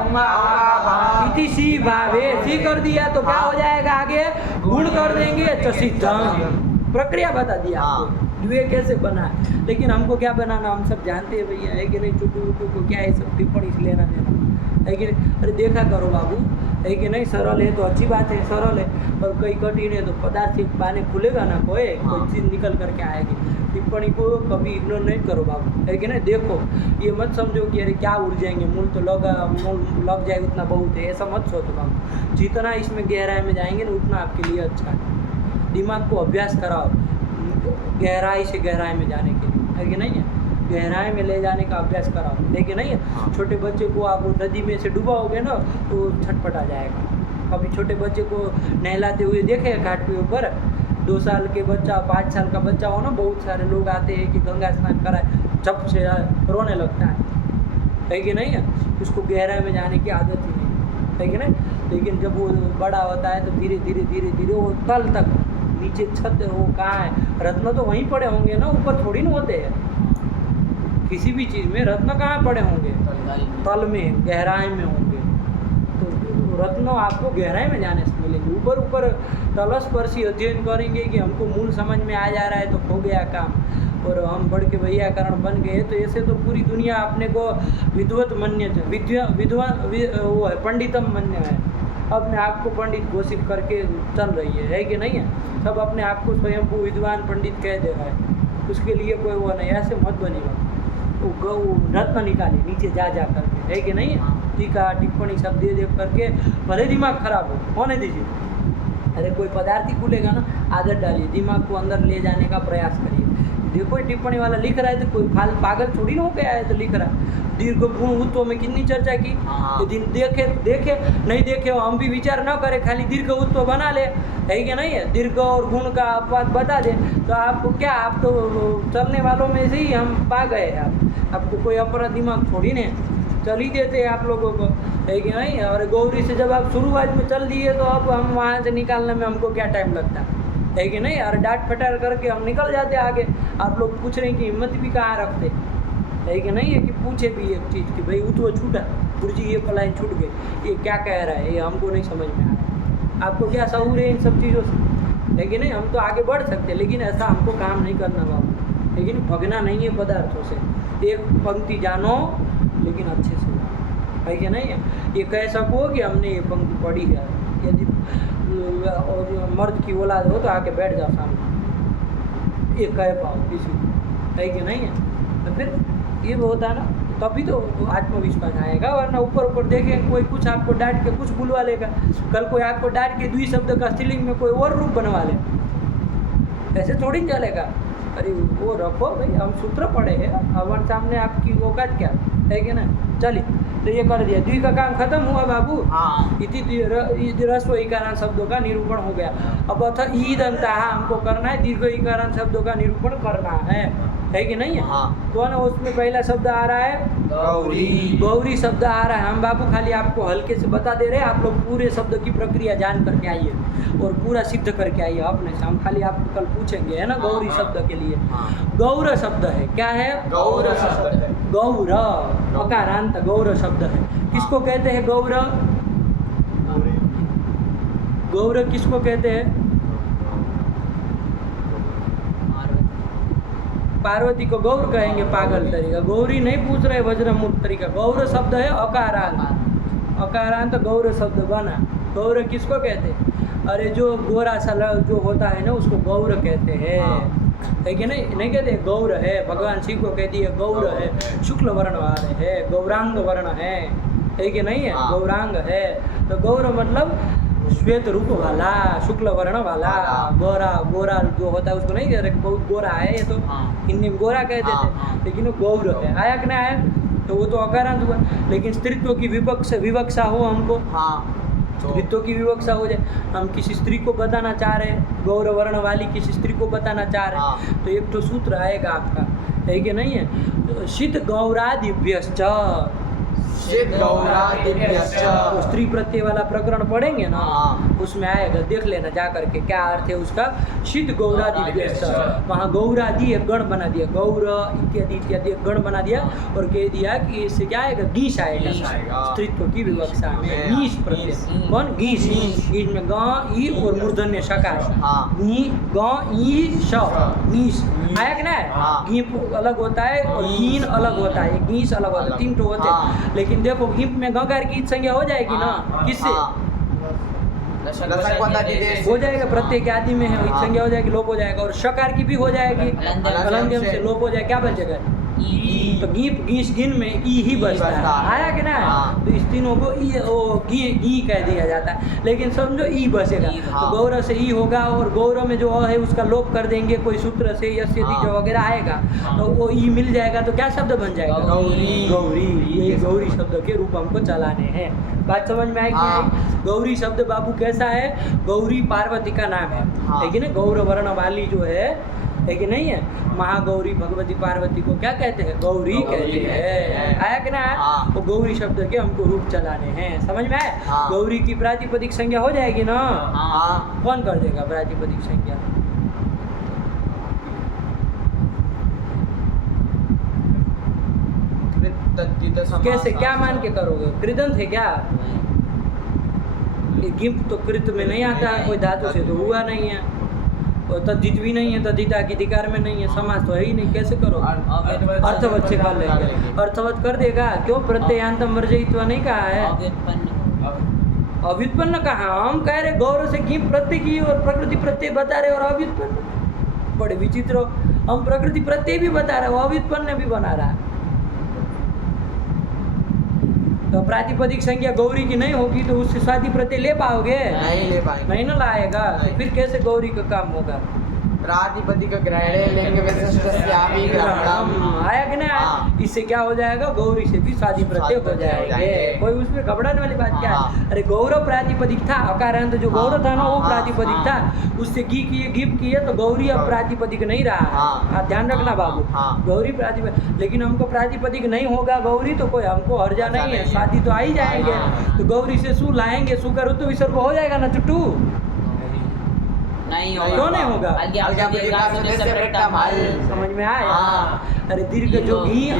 इति सी भावे। सी कर दिया तो क्या हो जाएगा? आगे गुण कर देंगे। चसितम। प्रक्रिया बता दिया आपको द्वे कैसे बना है। लेकिन हमको क्या बनाना हम सब जानते हैं भैया, है कि नहीं? चुटू उटू को क्या है सब टिप्पणी से लेना देना है कि नहीं? अरे देखा करो बाबू, है कि नहीं? सरल है तो अच्छी बात है, सरल है। और कई कठिन है तो पदार्थ से बाने खुलेगा ना कोई चीज़ निकल करके आएगी। टिप्पणी को कभी इग्नोर नहीं करो बाबू, है कि नहीं? देखो ये मत समझो कि अरे क्या उड़ जाएंगे, मूल तो लग जाए उतना बहुत है, ऐसा मत सोचो बाबू। जितना इसमें गहराई में जाएंगे ना उतना आपके लिए अच्छा है। दिमाग को अभ्यास कराओ गहराई से गहराई में जाने के लिए, है कि नहीं है? गहराई में ले जाने का अभ्यास कराओ, है कि नहीं है? छोटे बच्चे को आप नदी में से डुबाओगे ना तो छटपटा जाएगा। कभी छोटे बच्चे को नहलाते हुए देखे घाट के ऊपर? 2 साल के बच्चा, 5 साल का बच्चा हो ना, बहुत सारे लोग आते हैं कि गंगा स्नान कराए, झप से रोने लगता है कि नहीं है? उसको गहराई में जाने की आदत ही नहीं, है कि नहीं? लेकिन जब वो बड़ा होता है तो धीरे धीरे धीरे धीरे वो तल तक, नीचे छत वो कहाँ है? रत्न तो वहीं पड़े होंगे ना, ऊपर थोड़ी ना होते हैं। किसी भी चीज़ में रत्न कहाँ पड़े होंगे? तल में, गहराई में होंगे। तो रत्न आपको गहराई में जाने से मिलेंगे। ऊपर ऊपर तलस्पर्शी अध्ययन करेंगे कि हमको मूल समझ में आ जा रहा है तो हो गया काम, और हम बढ़ के वैयाकरण बन गए। तो ऐसे तो पूरी दुनिया अपने को विद्वत मन्य, वो है पंडितम मन्य है, अपने आप को पंडित घोषित करके चल रही है कि नहीं है? सब अपने आप को स्वयं को विद्वान पंडित कह दे रहा है। उसके लिए कोई वो नहीं, ऐसे मत बनिएगा। वो रत्न निकाले नीचे जा करके, है कि नहीं? टीका टिप्पणी सब दे करके भले दिमाग खराब हो, होने दीजिए। अरे कोई पदार्थी खुलेगा ना, आदत डालिए, दिमाग को अंदर ले जाने का प्रयास करिए। देखो टिप्पणी वाला लिख रहा है तो कोई पागल थोड़ी ना हो गया है तो लिख रहा है। दीर्घ गुण उत्व में कितनी चर्चा की, यदि देखे देखे नहीं देखे हम भी विचार न करें, खाली दीर्घ उत्व बना ले, है कि नहीं है? दीर्घ और गुण का अपवाद बता दे तो आपको क्या, आप तो चलने वालों में से ही हम पा गए। आपको कोई अपना दिमाग थोड़ी ने चल ही देते आप लोगों को, है कि नहीं? और गौरी से जब आप शुरुआत में चल दिए तो अब हम वहाँ से निकालने में हमको क्या टाइम लगता है कि नहीं? और डांट फटार करके हम निकल जाते आगे। आप लोग पूछने की हिम्मत भी कहाँ रखते, है कि नहीं है? कि पूछे भी एक चीज़ कि भाई उत्व छूटा, गुरुजी ये पलायन छूट गए, ये क्या कह रहा है, ये हमको नहीं समझ में आया। आपको क्या शऊर है इन सब चीज़ों से, है कि नहीं? हम तो आगे बढ़ सकते, लेकिन ऐसा हमको काम नहीं करना बाबू, लेकिन भगना नहीं है पदार्थों से। एक पंक्ति जानो लेकिन अच्छे से, है कि नहीं है? ये कह सको कि हमने ये पंक्ति पढ़ी है। यदि और मर्द की औलाद हो तो आके बैठ जाओ सामने, ये कह पाओ किसी, है कि नहीं है? तो फिर ये होता है ना, तभी तो आत्मविश्वास आएगा। वरना ऊपर ऊपर देखें कोई कुछ आपको डांट के कुछ बुलवा लेगा, कल कोई आपको डांट के द्वि शब्द का स्त्रीलिंग में कोई और रूप बनवा ले, ऐसे थोड़ी चलेगा। अरे वो रखो भाई, हम सूत्र पढ़े हैं, हमारे सामने आपकी औकात क्या है कि ना? चलिए, तो ये कर दिया, द्वि का काम खत्म हुआ बाबू। इति रस्व इकारांत शब्दों का निरूपण हो गया। अब अथ ईद अंतः हमको करना है, दीर्घ इकारांत शब्दों का निरूपण करना है कि नहीं है? तो ना उसमें पहला शब्द आ रहा है गौरी। गौरी शब्द आ रहा है। हम बाबू खाली आपको हल्के से बता दे रहे हैं, आप लोग पूरे शब्द की प्रक्रिया जान करके आइए और पूरा सिद्ध करके आइए अपने से। हम खाली आपको कल पूछेंगे, है ना? गौरी शब्द के लिए गौर शब्द है, क्या है? गौर शब्द है। गौर अकारांत गौर शब्द है। किसको कहते हैं गौर? गौर किसको कहते हैं? पार्वती को गौर कहेंगे, पागल तरीका। गौरी नहीं पूछ रहे, वज्रमूर्ख तरीका। गौर शब्द है अकारांत, अकारांत गौर शब्द बना। गौर किसको कहते हैं? अरे जो गोरा सा जो होता है ना, उसको गौर कहते हैं, है कि नहीं? नहीं कहते गौर है, भगवान शिव को कहती है गौर है, शुक्ल वर्ण वाले है, गौरांग वर्ण है कि नहीं है? गौरांग है। तो गौर मतलब श्वेत रूप वाला, शुक्ल वर्ण वाला, गोरा। गोरा जो होता है उसको नहीं कह रहे बहुत गोरा है, ये तो हिंदी में गोरा कहते थे, लेकिन वो गौर है। आया कि नहीं आया? तो वो तो अकारांत हुआ। लेकिन स्त्रीत्व की विवक्षा हो हमको, स्त्रीत्व की विवक्षा हो जाए, हम किसी स्त्री को बताना चाह रहे हैं, गौर वर्ण वाली किसी स्त्री को बताना चाह रहे हैं, तो एक तो सूत्र आएगा आपका, है कि नहीं है? शीत गौरादिभ्यश्च, स्त्री प्रत्यय वाला प्रकरण पढ़ेंगे ना, उसमें आएगा, देख लेना जा करके क्या अर्थ है उसका। शीत गौरादिभ्यश्च, वहाँ गौरादि एक गण बना दिया, गौर इत्यादि इत्यादि एक गण बना दिया और कह दिया कि इससे क्या आएगा? गीस आएगा स्त्रीत्व की विवक्षा में। गीस प्रत्यय, कौन? गीस। गीस में ग ई और मूर्धन्य शकार, ग ई श, गीस। आया कि नहीं? गीप अलग होता है और गीन अलग होता है, गीस अलग होता है, तीन तो होते हैं। लेकिन देखो गिप में गकार की संज्ञा हो जाएगी ना, किससे? हो जाएगा, प्रत्येक आदि में है, संज्ञा हो जाएगी, लोप हो जाएगा। और शकार की भी हो जाएगी, अलंध्यम से लोप हो जाएगा, क्या बचेगा? तो गीप गीस गिन में ई ही बचता है। आया कि ना? तो इस तीनों को ई कह दिया जाता है, लेकिन समझो ई बचेगा। तो गौर से ई होगा और गौर में जो है उसका लोप कर देंगे कोई सूत्र से, यस्य जो वगैरह आएगा तो वो ई मिल जाएगा, तो क्या शब्द बन जाएगा? गौरी। गौरी, ये गौरी शब्द के रूप हमको चलाने हैं। बात समझ में आएगी? गौरी शब्द बाबू कैसा है? गौरी पार्वती का नाम है कि नहीं? गौर वर्ण वाली जो है कि नहीं है? महागौरी भगवती पार्वती को क्या कहते हैं? गौरी कहते हैं। आया कि ना? वो गौरी शब्द के हमको रूप चलाने हैं, समझ में आया? गौरी की प्रातिपदिक संज्ञा हो जाएगी ना? कौन कर देगा प्रातिपदिक संज्ञा? कैसे, क्या मान के करोगे? कृदंत है क्या? गिम्प तो कृत में नहीं आता है, कोई धातु से तो हुआ नहीं है, और तद्धित भी नहीं है, तद्धिता की अधिकार में नहीं है, समास तो है ही नहीं, कैसे करो? अर्थवत से कर लेंगे, अर्थवत कर देगा। क्यों? प्रत्ययांतम वर्जयित्वा नहीं कहा है, अव्युत्पन्न कहा। हम कह रहे गौर से गिम्प प्रत्यय की और प्रकृति प्रत्यय बता रहे और अव्युत्पन्न, बड़े विचित्र। हम प्रकृति प्रत्यय भी बता रहे, वो अव्युत्पन्न भी बना रहा है, तो प्रातिपदिक संज्ञा गौरी की नहीं होगी तो उससे स्वादी प्रत्यय ले पाओगे? नहीं ले पाएंगे। नहीं ना लाएगा तो नहीं। फिर कैसे गौरी का काम होगा? प्रातिपदिक ग्रहणे लिंग विशिष्टस्यापि ग्रहणम। आया कि नहीं आया? हाँ। इससे क्या हो जाएगा? गौरी से भी स्वादी प्रत्यय हो स्वादी प्रत्यय हो जाएंगे। जाएंगे। कोई उसमें घबराने वाली बात क्या है? हाँ। अरे गौरव प्रातिपदिक था, अकारांत जो हाँ, गौरव था ना वो हाँ, प्रातिपदिक हाँ। था, उससे गी किए गिप किए तो गौरी अब प्रातिपदिक नहीं रहा है। हाँ। हाँ, ध्यान रखना बाबू। हाँ। गौरी प्रातिपदिक, लेकिन हमको प्रातिपदिक नहीं होगा गौरी तो कोई हमको हर्जा हर्जा नहीं है, नहीं है। स्वादी तो आ ही जाएंगे। हाँ। तो गौरी से सु लाएंगे, सु करो तो विसर्ग हो जाएगा ना चुट्टू? नहीं क्यों नहीं होगा? समझ में आया? हाँ। अरे दीर्घ जो घी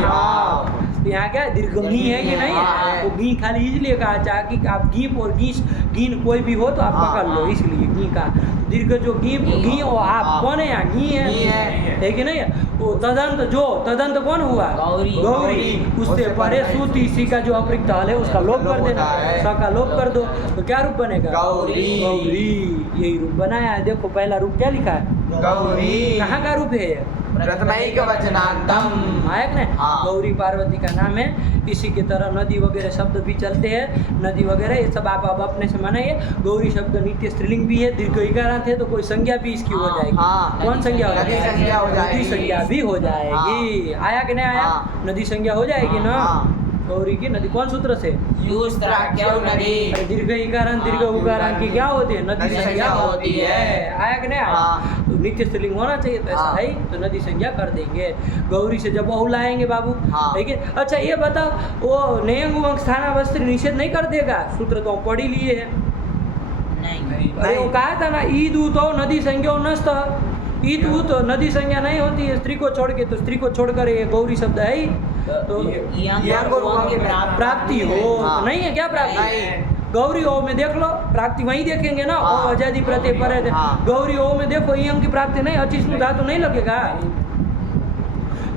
तो यहाँ क्या है? दीर्घ घी है कि नहीं? हाँ। तो घी खाली इसलिए कहा चाहे कि आप घीप और घीन कोई भी हो तो आप हाँ, पकड़ लो, हाँ। इसलिए घी का दीर्घ जो घी और आप हाँ। कौन है यहाँ? घी घी है है। कि नहीं? वो तदंत कौन हुआ? गौरी। गौरी। उससे उससे परे परे सूत इसी का जो अपरिक्त हल है उसका लोप कर देना, होता है। स का लोप कर दो तो क्या रूप बनेगा? गौरी। गौरी। यही रूप बनाया है। देखो पहला रूप क्या लिखा है? गौरी कहाँ का रूप है ये? प्रथमैक वचनांतम। आया कि नहीं? हाँ। गौरी पार्वती का नाम है। इसी की तरह नदी वगैरह शब्द भी चलते हैं, नदी वगैरह ये सब आप अब अपने से मनाइए। गौरी शब्द नित्य स्त्रीलिंग भी है, दीर्घ इकारांत है तो कोई संज्ञा भी इसकी हो जाएगी। हाँ। कौन संज्ञा हो नदी जाएगी? संज्ञा हो जाएगी। नदी संज्ञा भी हो जाएगी। आया कि नहीं आया? हाँ। नदी संज्ञा हो जाएगी ना? हाँ। गौरी की नदी कौन सूत्र से? नदी। अरे दीर्घ इकारांत दीर्घ उकारांत की क्या होती है? नदी नदी संज्ञा संज्ञा होती होती है। है। आया कि नहीं आया? हाँ। तो नित्य स्त्रीलिंग होना चाहिए, तो ऐसा हाँ। है ही, तो नदी संज्ञा कर देंगे। गौरी से जब बहु लाएंगे बाबू, हाँ। ठीक है? अच्छा ये बताओ, वो नयंग स्थानावस्थी निषेध नहीं कर देगा? सूत्र तो हम पढ़ ही लिए है। नहीं। अरे वो कहा था ना, ईद तो नदी संज्ञा नस्त। ईद तो नदी संज्ञा नहीं होती है स्त्री को छोड़ के, तो स्त्री को छोड़कर ये गौरी शब्द है ही। तो प्राप्ति हो हाँ। नहीं है क्या? प्राप्ति नहीं। गौरी ओ में देख लो, प्राप्ति वहीं देखेंगे ना। हाँ। ओ आजादी प्रत्यय परे थे। हाँ। गौरी ओ में देखो यम की प्राप्ति नहीं, अचिष्णु धातु नहीं लगेगा।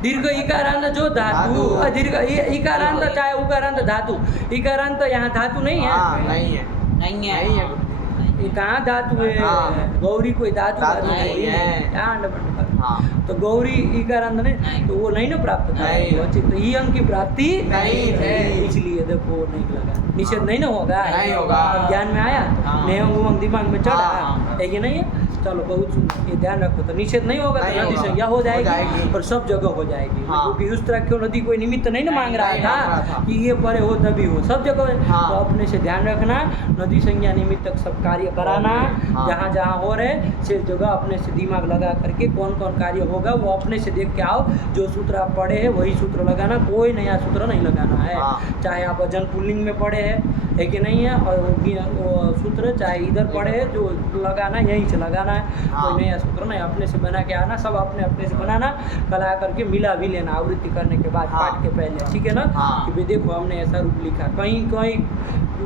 दीर्घ इकारांत जो धातु, धातु। दीर्घ इकारांत चाहे उकारांत धातु, इकारांत यहाँ धातु नहीं है। हाँ, नहीं है। नहीं है। नहीं है। ये कहाँ धातु है? हाँ। गौरी कोई धातु धातु नहीं है। क्या अंड-बंड? हाँ। तो गौरी इकारांत नहीं, नहीं। तो वो नहीं ना प्राप्त था। नहीं। वो अच्छी- तो ई अंक की प्राप्ति नहीं थे। इसलिए देखो वो नहीं लगा, निषेध नहीं ना होगा। नहीं होगा। अब ध्यान में आया? हाँ। नेहंग उमंग दिमाग में चढ़ा हाँ। है कि नहीं है? चलो बहुत सुंदर, ये ध्यान रखो। तो निषेध नहीं होगा तो नहीं नदी होगा। संज्ञा हो जाएगी जाएगी। और सब जगह हो जाएगी। हाँ। क्योंकि उस तरह क्यों नदी कोई निमित्त नहीं ना मांग रहा नहीं मांग रहा था था। कि ये परे हो तभी हो, सब जगह। हाँ। तो अपने से ध्यान रखना, नदी संज्ञा निमित्त तक सब कार्य कराना। हाँ। जहाँ जहाँ हो रहे से जगह अपने से दिमाग लगा करके कौन कौन कार्य होगा वो अपने से देख के आओ। जो सूत्र आप पढ़े हैं वही सूत्र लगाना, कोई नया सूत्र नहीं लगाना है। हाँ। चाहे आप अजन पुल्लिंग में पढ़े है कि नहीं है, और वो सूत्र चाहे इधर पढ़े है, जो लगाना है यहीं से लगाना है। हाँ। कोई नया सूत्र नहीं, अपने से बना के आना, सब अपने अपने से बनाना, कला करके मिला भी लेना आवृत्ति करने के बाद, हाँ। पाठ के पहले, ठीक है ना? हाँ। कि भाई देखो हमने ऐसा रूप लिखा, कहीं कहीं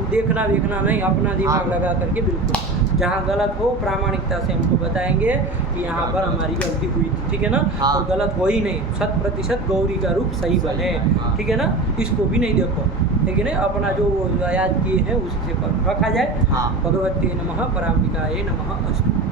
देखना देखना नहीं, अपना दिमाग हाँ। लगा करके बिल्कुल जहाँ गलत हो प्रामाणिकता से हमको बताएंगे कि यहाँ पर हमारी गलती हुई थी, ठीक है ना? हाँ। और गलत हो ही नहीं, 100% गौरी का रूप सही बने, हाँ। ठीक है ना? इसको भी नहीं देखो, ठीक है ना? अपना जो याद किए हैं उसी से रखा जाए। हाँ। भगवते नमः, पराम्बिकाये नमः अस्तु।